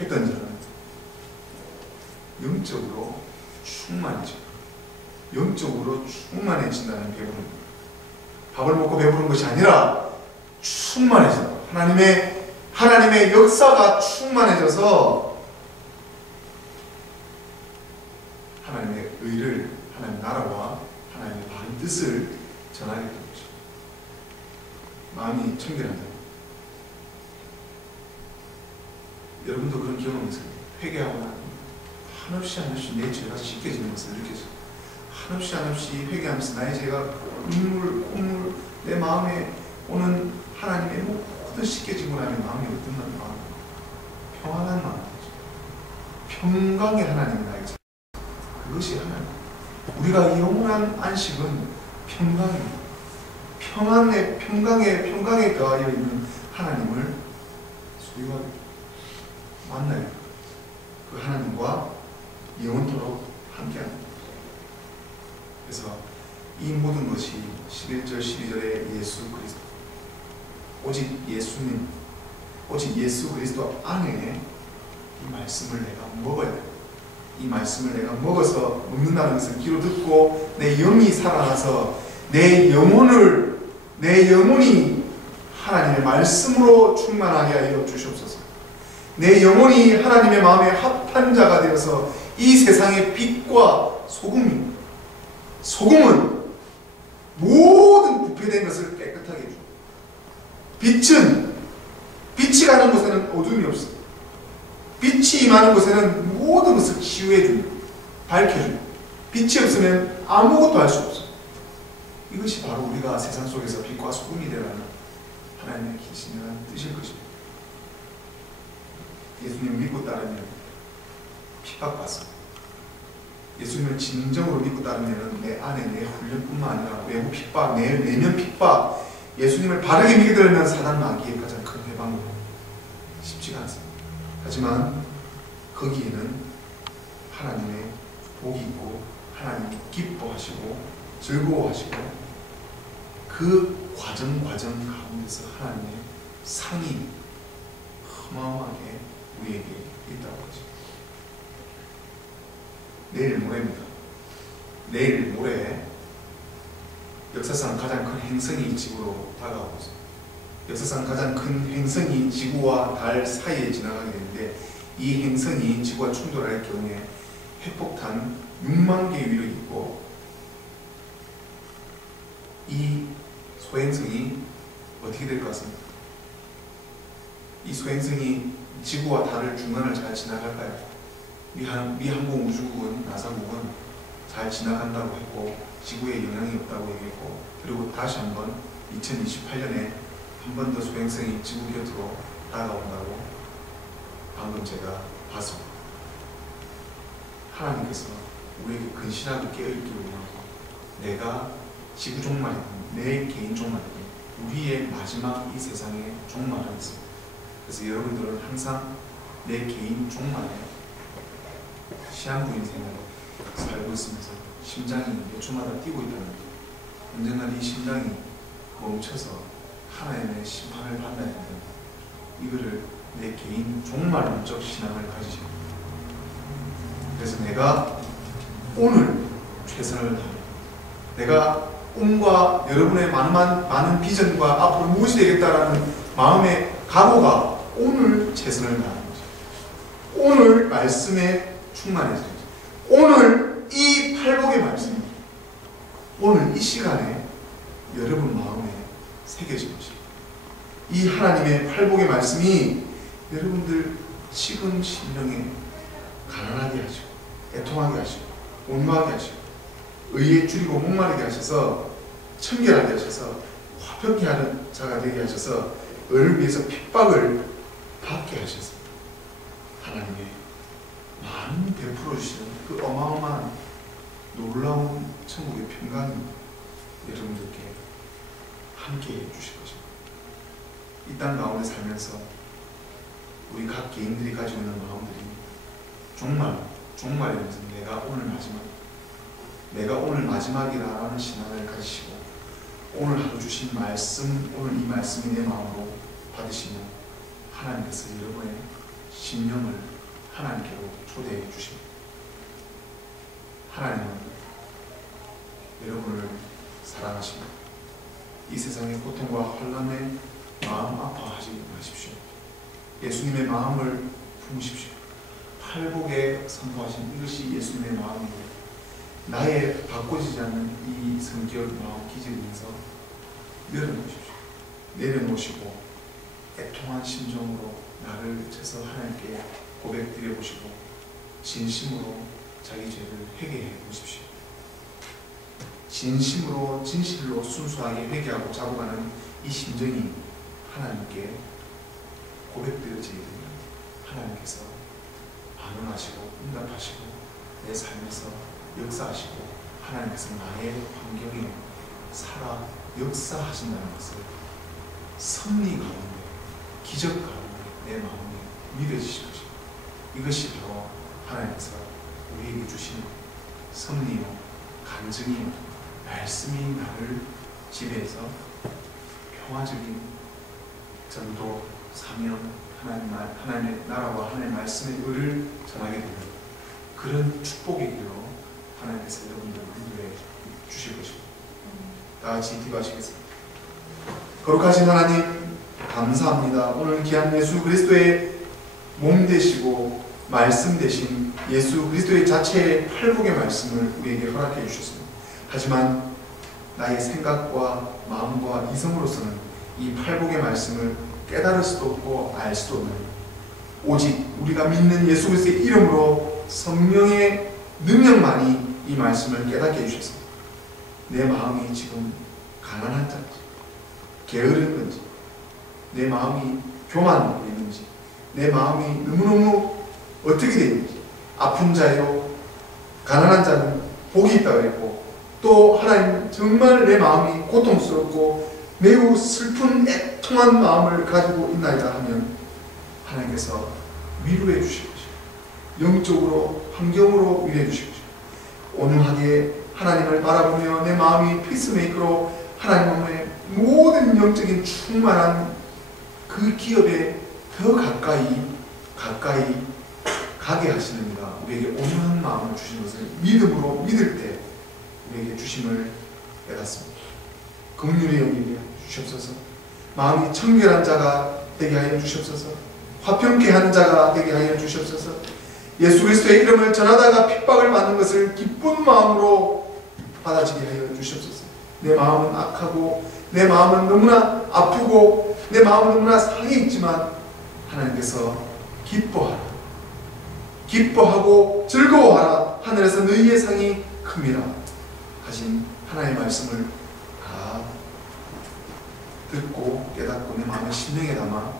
했던 자는 영적으로 충만해진다는 배부릅니다. 밥을 먹고 배부른 것이 아니라 충만해진다. 하나님의 역사가 충만해져서 하나님의 의를, 하나님의 나라와 하나님의 바른 뜻을 전하게 되는 거죠. 마음이 청결한다. 여러분도 그런 경험이 있어요. 회개하고 나면 한없이 내 죄가 씻겨지는 것을 느껴져요. 한없이 회개하면서 나의 죄가 콧물, 내 마음에 오는 하나님의 모든 씻겨지고 나면 마음이 어떤 마음? 평안한 마음이죠. 평강의 하나님이 나에게, 그것이 하나님. 우리가 영원한 안식은 평강입니다. 평강에 더하여 있는 하나님을 소유하게 만나요. 그 하나님과 영원토록 함께합니다. 그래서 이 모든 것이 11절 12절의 예수 그리스도, 오직 예수님, 오직 예수 그리스도 안에 이 말씀을 내가 먹어야 돼. 이 말씀을 내가 먹어서 먹는다는 것은 귀로 듣고 내 영이 살아나서 내 영혼이 하나님의 말씀으로 충만하게 하여 주시옵소서. 내 영혼이 하나님의 마음에 합한 자가 되어서 이 세상의 빛과 소금입니다. 소금은 모든 부패된 것을 깨끗하게 해줍니다. 빛이 가는 곳에는 어둠이 없습니다. 빛이 임하는 곳에는 모든 것을 치유해 줍니다. 밝혀줍니다. 빛이 없으면 아무것도 할 수 없습니다. 이것이 바로 우리가 세상 속에서 빛과 소금이 되라는 하나님의 계시는 뜻일 것입니다. 예수님을 믿고 따르면 핍박받습니다. 예수님을 진정으로 믿고 따르면 내 안에 내 훈련뿐만 아니라 외부 핍박, 내면 핍박, 예수님을 바르게 믿게 되면 사단 마귀의 가장 큰 해방으로 쉽지가 않습니다. 하지만 거기에는 하나님의 복이 있고 하나님이 기뻐하시고 즐거워하시고 그 과정 가운데서 하나님의 상이 어마어마하게 우리에게 있다고 하죠. 내일 모레입니다. 내일 모레 역사상 가장 큰 행성이 지구로 다가오고 있습니다. 역사상 가장 큰 행성이 지구와 달 사이에 지나가게 되는데, 이 행성이 지구와 충돌할 경우에 핵폭탄 6만 개 위력이 있고, 이 소행성이 어떻게 될 것 같습니까? 이 소행성이 지구와 달을 중간을 잘 지나갈까요? 미 항공우주국은, 나사국은 잘 지나간다고 했고 지구에 영향이 없다고 얘기했고, 그리고 다시 한번 2028년에 한 번 더 소행성이 지구 곁으로 다가온다고 방금 제가 봤습니다. 하나님께서 우리에게 근신하고 깨어있기를 원하고, 내가 지구 종말이든 내 개인 종말이든 우리의 마지막 이 세상의 종말은 있습니다. 그래서 여러분들은 항상 내 개인 종말에 시한부 인생을 살고 있으면서 심장이 몇 초마다 뛰고 있다는 것, 언젠가 네 심장이 멈춰서 하나님의 심판을 받아야 된다. 이거를 내 개인 종말론적 신앙을 가지시고, 그래서 내가 오늘 최선을 다하고, 내가 꿈과 여러분의 많은 비전과 앞으로 무엇이 되겠다라는 마음의 각오가 오늘 최선을 다하는 거죠. 오늘 말씀에 충만해져야죠. 오늘 이 팔복의 말씀입니다. 오늘 이 시간에 여러분 마음에 새겨진 것입니다. 이 하나님의 팔복의 말씀이 여러분들 지금 심령에 가난하게 하시고, 애통하게 하시고, 온유하게 하시고, 의에 줄이고 목마르게 하셔서, 청결하게 하셔서, 화평케 하는 자가 되게 하셔서, 을을 위해서 핍박을 받게 하셔서 하나님의 많은 베풀어 주시는 그 어마어마한 놀라운 천국의 평강이 여러분들께 함께 해 주실 것입니다. 이 땅 가운데 살면서 우리 각 개인들이 가지고 있는 마음들이 정말 내가 오늘 마지막이라는 신앙을 가지시고 오늘 하루 주신 말씀, 오늘 이 말씀이 내 마음으로 받으시면 하나님께서 여러분의 심령을 하나님께로 초대해 주십니다. 하나님은 여러분을 사랑하십니다. 이 세상의 고통과 혼란에 마음 아파하지 마십시오. 예수님의 마음을 품으십시오. 팔복에 선포하신 이것이 예수님의 마음이고 나의 바꿔지지 않는 이 성결 마음 기질을 위해서 내려놓으십시오. 내려놓으시고 애통한 심정으로 나를 쳐서 하나님께 고백드려보시고 진심으로 자기 죄를 회개해 보십시오. 진심으로 진실로 순수하게 회개하고 잡아가는 이 심정이 하나님께 고백되어지게 되면 하나님께서 반응하시고 응답하시고 내 삶에서 역사하시고 하나님께서 나의 환경에 살아 역사하신다는 것을 섭리 가운데 기적 가운데 내 마음에 믿어지실 것입니다. 이것이 바로 하나님께서 우리에게 주신 섭리요 간증이요 말씀이 나를 지배해서 평화적인 전도, 사명, 하나님의 나라와 하나님의 말씀의 의를 전하게 되는 그런 축복의 길로 하나님께서 여러분들을 인도해 주실 것입니다. 다 같이 기도하시겠습니다. 거룩하신 하나님 감사합니다. 오늘 귀한 예수 그리스도의 몸 되시고 말씀 되신 예수 그리스도의 자체의 팔복의 말씀을 우리에게 허락해 주셨습니다. 하지만 나의 생각과 마음과 이성으로서는 이 팔복의 말씀을 깨달을 수도 없고 알 수도 없는 오직 우리가 믿는 예수 그리스도의 이름으로 성령의 능력만이 이 말씀을 깨닫게 해주셨습니다. 내 마음이 지금 가난한 자인지 게으른 건지 내 마음이 교만하고 있는지 내 마음이 너무너무 어떻게 되어 있는지 아픈 자요 가난한 자는 복이 있다고 했고 또 하나님 정말 내 마음이 고통스럽고 매우 슬픈 애통한 마음을 가지고 있나이다 하면 하나님께서 위로해 주실 것이고 영적으로 환경으로 위로해 주실 것이고 온유하게 하나님을 바라보며 내 마음이 피스메이커로 하나님의 모든 영적인 충만한 그 기업에 더 가까이 가게 하시는 이가 우리에게 온유한 마음을 주신 것을 믿음으로 믿을 때 우리에게 주심을 깨닫습니다. 긍휼히 여기게 주시옵소서. 마음이 청결한 자가 되게 하여 주시옵소서. 화평케 하는 자가 되게 하여 주시옵소서. 예수 그리스도의 이름을 전하다가 핍박을 받는 것을 기쁜 마음으로 받아지게 하여 주시옵소서. 내 마음은 악하고 내 마음은 너무나 아프고 내 마음은 너무나 상해 있지만 하나님께서 기뻐하고 즐거워하라. 하늘에서 너희의 상이 큽니다 하신 하나님의 말씀을 다 듣고 깨닫고 내 마음의 심령에 담아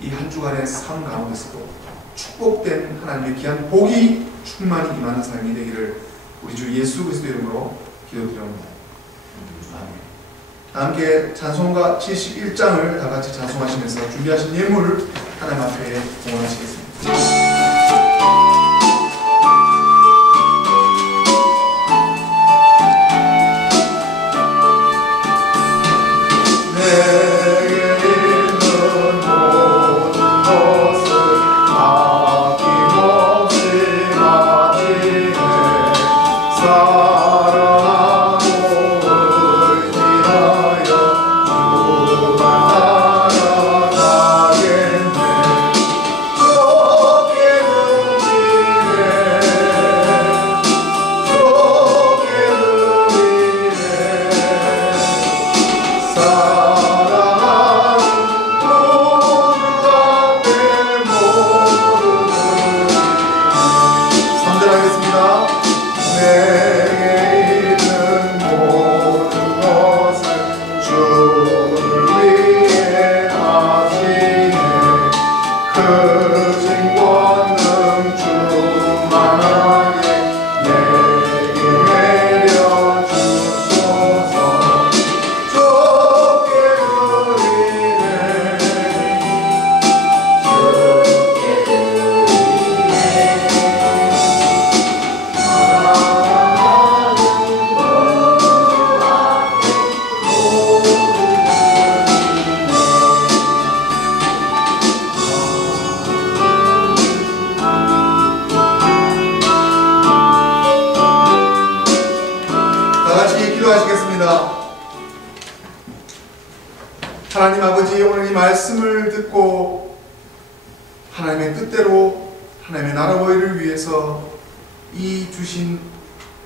이 한 주간의 삶 가운데서도 축복된 하나님의 귀한 복이 충만히 임하는 삶이 되기를 우리 주 예수 그리스도 이름으로 기도드립니다. 아멘. 함께 찬송가 71장을 다 같이 찬송하시면서 준비하신 예물을 하나님 앞에 공헌하시겠습니다. 선전하겠습니다. 네. 기도하시겠습니다. 하나님 아버지, 오늘 이 말씀을 듣고 하나님의 뜻대로 하나님의 나라 보위를 위해서 이 주신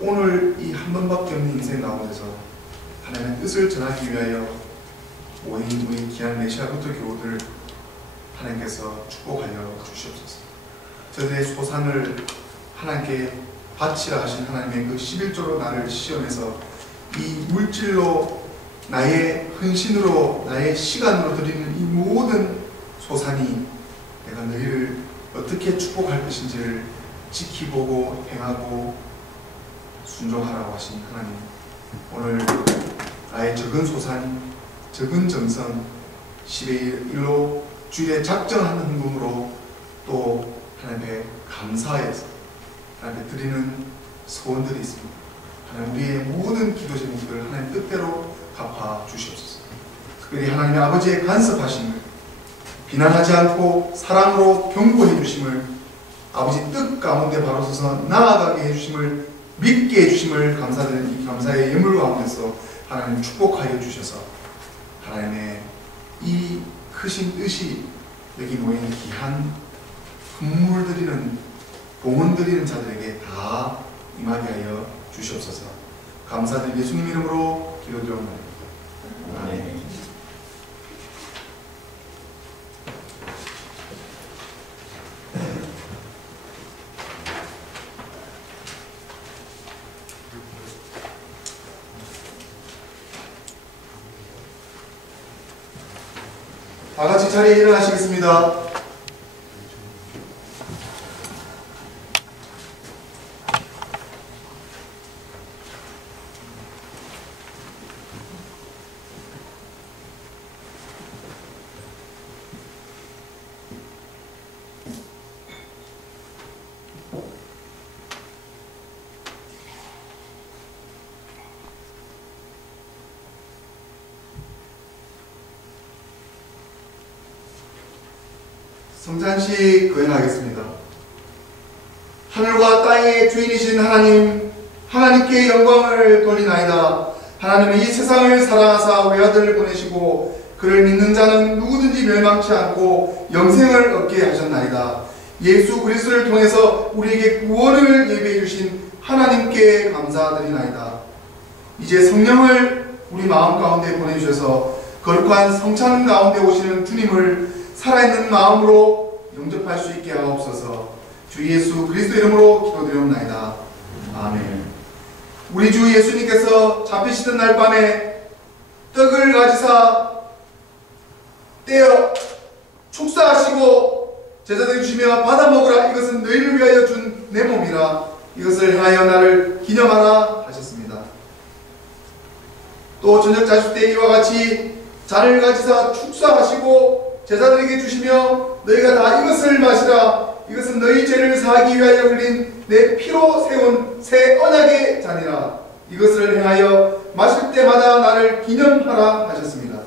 오늘 이 한 번밖에 없는 인생 가운데서 하나님의 뜻을 전하기 위하여 모인 우리 귀한 메시아부터 교우들 하나님께서 축복하여 주시옵소서. 저들의 소산을 하나님께 바치라 하신 하나님의 그 11조로 나를 시험해서 이 물질로 나의 헌신으로 나의 시간으로 드리는 이 모든 소산이 내가 너희를 어떻게 축복할 것인지를 지키보고 행하고 순종하라고 하신 하나님, 오늘 나의 적은 소산, 적은 정성 10의 1로 주일에 작정하는 헌금으로 또 하나님의 감사해서 하나님께 드리는 소원들이 있습니다. 하나님, 우리의 모든 기도 제목들을 하나님 뜻대로 갚아 주시옵소서. 특별히 하나님의 아버지의 간섭하심을 비난하지 않고 사랑으로 경고해 주심을, 아버지 뜻 가운데 바로 서서 나아가게 해주심을, 믿게 해주심을 감사드리는 이 감사의 예물 가운데서 하나님 축복하여 주셔서 하나님의 이 크신 뜻이 여기 모인 귀한 금물 드리는, 봉헌 드리는 자들에게 다 임하게 하여 주시옵소서. 감사드리는 예수님 이름으로 기도드립니다. 아멘. 다 같이 자리에 일어나시겠습니다. 성찬식 거행하겠습니다. 하늘과 땅의 주인이신 하나님, 하나님께 영광을 돌리나이다. 하나님은 이 세상을 사랑하사 외아들을 보내시고 그를 믿는 자는 누구든지 멸망치 않고 영생을 얻게 하셨나이다. 예수 그리스도를 통해서 우리에게 구원을 예비해 주신 하나님께 감사드리나이다. 이제 성령을 우리 마음 가운데 보내주셔서 거룩한 성찬 가운데 오시는 주님을 살아있는 마음으로 영접할 수 있게 하옵소서. 주 예수 그리스도 이름으로 기도드리옵나이다. 아멘. 우리 주 예수님께서 잡히시던 날 밤에 떡을 가지사 떼어 축사하시고 제자들에게 주시며 받아 먹으라. 이것은 너희를 위하여 준 내 몸이라. 이것을 행하여 나를 기념하라 하셨습니다. 또 저녁 자실 때 이와 같이 잔을 가지사 축사하시고 제자들에게 주시며 너희가 다 이것을 마시라. 이것은 너희 죄를 사하기 위하여 흘린 내 피로 세운 새 언약의 잔이라. 이것을 행하여 마실 때마다 나를 기념하라 하셨습니다.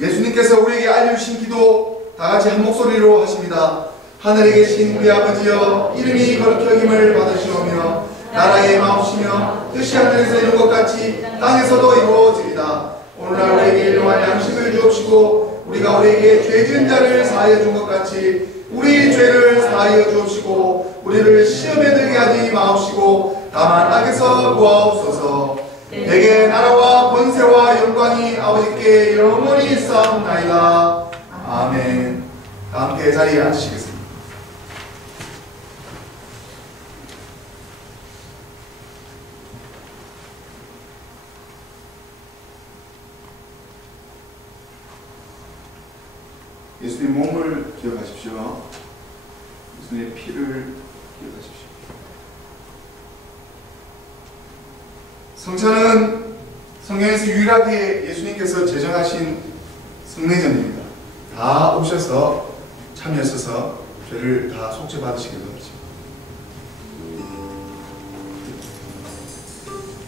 예수님께서 우리에게 알려주신 기도 다같이 한 목소리로 하십니다. 하늘에 계신 우리 아버지여, 이름이 거룩히 여김을 받으시오며 나라의 마옵시며 뜻이 하늘에서 이룬 것 같이 땅에서도 이루어지리다. 오늘날 우리에게 일용할 양식을 주옵시고 우리가 우리에게 죄 지은 자를 사하여 준 것 같이 우리 죄를 사하여 주옵시고 우리를 시험에 들게 하지 마옵시고 다만 악에서 구하옵소서. 내게 나라와 권세와 영광이 아버지께 영원히 있사옵나이다. 아멘. 다 함께 자리에 앉으시겠습니다. 예수님 몸을 기억하십시오. 예수님의 피를 기억하십시오. 성찬은 성경에서 유일하게 예수님께서 제정하신 성례전입니다. 다 오셔서 참여하셔서 죄를 다 속죄받으시게 되었죠.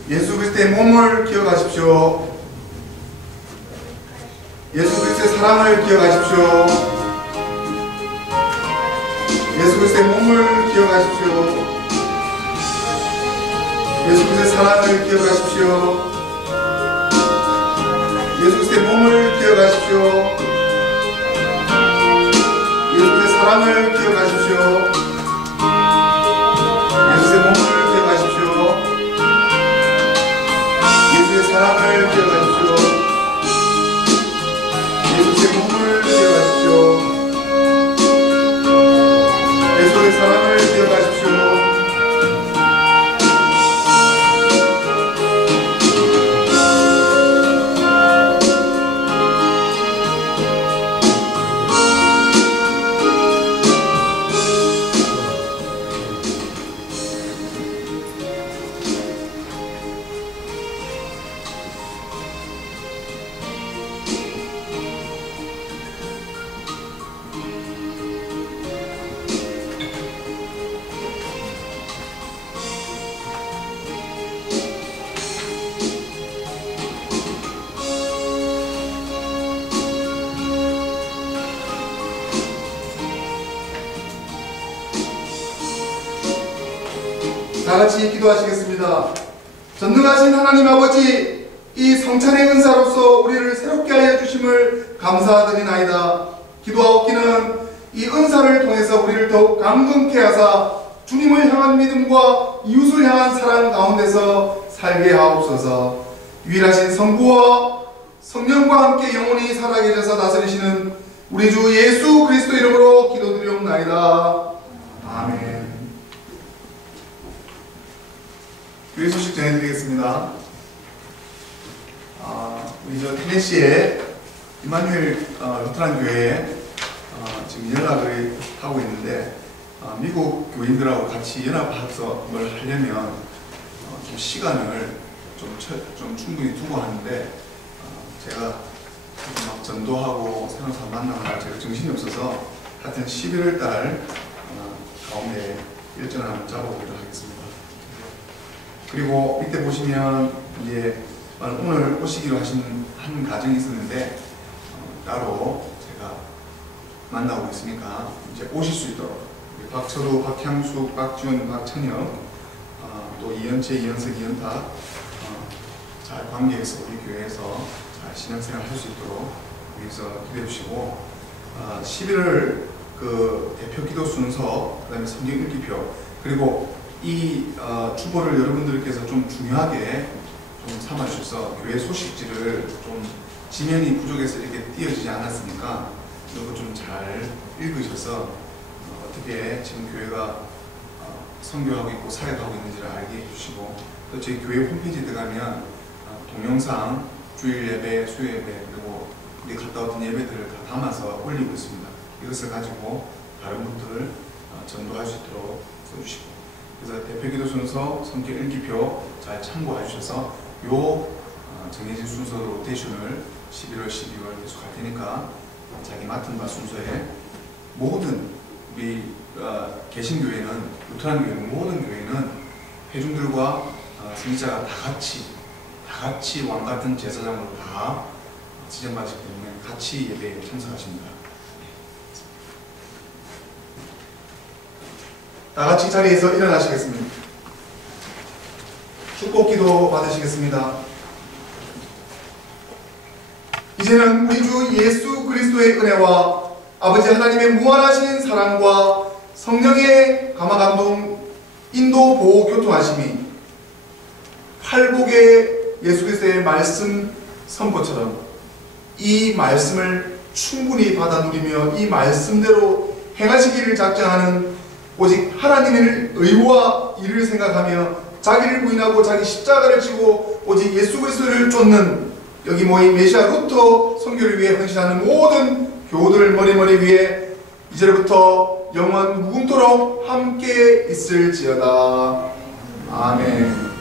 예수 그리스도의 몸을 기억하십시오. 예수 그리스도의 사랑을 기억하십시오. 예수 그리스도의 몸을 기억하십시오. 예수 그리스도의 사랑을 기억하십시오. 예수 그리스도의 몸을 기억하십시오. 예수 그리스도의 사랑을 기억하십시오. 예수의 몸을 기억하십시오. 예수의 사랑을 기억하십시오. 예수의 몸을 기억하십시오. 예수의 사랑을 기억하십시오. 다같이 기도하시겠습니다. 전능하신 하나님 아버지, 이 성찬의 은사로서 우리를 새롭게 하여 주심을 감사드리나이다. 기도하옵기는 이 은사를 통해서 우리를 더욱 강건케 하사 주님을 향한 믿음과 이웃을 향한 사랑 가운데서 살게 하옵소서. 유일하신 성부와 성령과 함께 영원히 살아계셔서 다스리시는 우리 주 예수 그리스도 이름으로 기도드리옵나이다. 아멘. 교회 소식 전해드리겠습니다. 우리 저 테네시의 이마누엘 루트란 교회에 지금 연락을 하고 있는데 미국 교인들하고 같이 연합학습을 하려면 좀 시간을 좀 충분히 두고 하는데 제가 막 전도하고 새로운 사람 만나느라 제가 정신이 없어서 하여튼 11월 달 가운데 일정을 한번 잡아보도록 하겠습니다. 그리고 밑에 보시면 이제 오늘 오시기로 하신 한 가정이 있었는데 따로 제가 만나고 있으니까 이제 오실 수 있도록 박철우, 박향숙, 박지훈, 박찬혁 또 이현채, 이현석, 이현탁 잘 관계해서 우리 교회에서 잘 신앙생활 할 수 있도록 위해서 기도해 주시고 11월 그 대표 기도 순서, 그 다음에 성경 읽기표, 그리고 이 주보를 여러분들께서 좀 중요하게 좀 삼아주셔서 교회 소식지를 좀 지면이 부족해서 이렇게 띄어지지 않았으니까 이거 좀 잘 읽으셔서 어떻게 지금 교회가 선교하고 있고 사역하고 있는지를 알게 해주시고, 또 저희 교회 홈페이지에 들어가면 동영상, 주일 예배, 수요 예배, 그리고 우리 갔다 왔던 예배들을 다 담아서 올리고 있습니다. 이것을 가지고 다른 분들 전도할 수 있도록 써주시고, 그래서 대표기도 순서, 성경 일기표 잘 참고해 주셔서 요 정해진 순서로 로테이션을 11월, 12월 계속 할 테니까 자기 맡은 바 순서에 모든 우리 개신교회는, 루터란 교회는, 모든 교회는 회중들과 성직자가 다 같이 왕같은 제사장으로 다 지정받기 때문에 같이 예배에 참석하십니다. 다 같이 자리에서 일어나시겠습니다. 축복기도 받으시겠습니다. 이제는 우리 주 예수 그리스도의 은혜와 아버지 하나님의 무한하신 사랑과 성령의 감화감동, 인도, 보호, 교통하심이 팔복의 예수 그리스도의 말씀 선포처럼 이 말씀을 충분히 받아 누리며 이 말씀대로 행하시기를 작정하는 오직 하나님의 의와 일을 생각하며 자기를 부인하고 자기 십자가를 지고 오직 예수 그리스도를 쫓는 여기 모인 메시아 루터 선교를 위해 헌신하는 모든 교우들 머리머리 위에 이제부터 영원 무궁토록 함께 있을지어다. 아멘.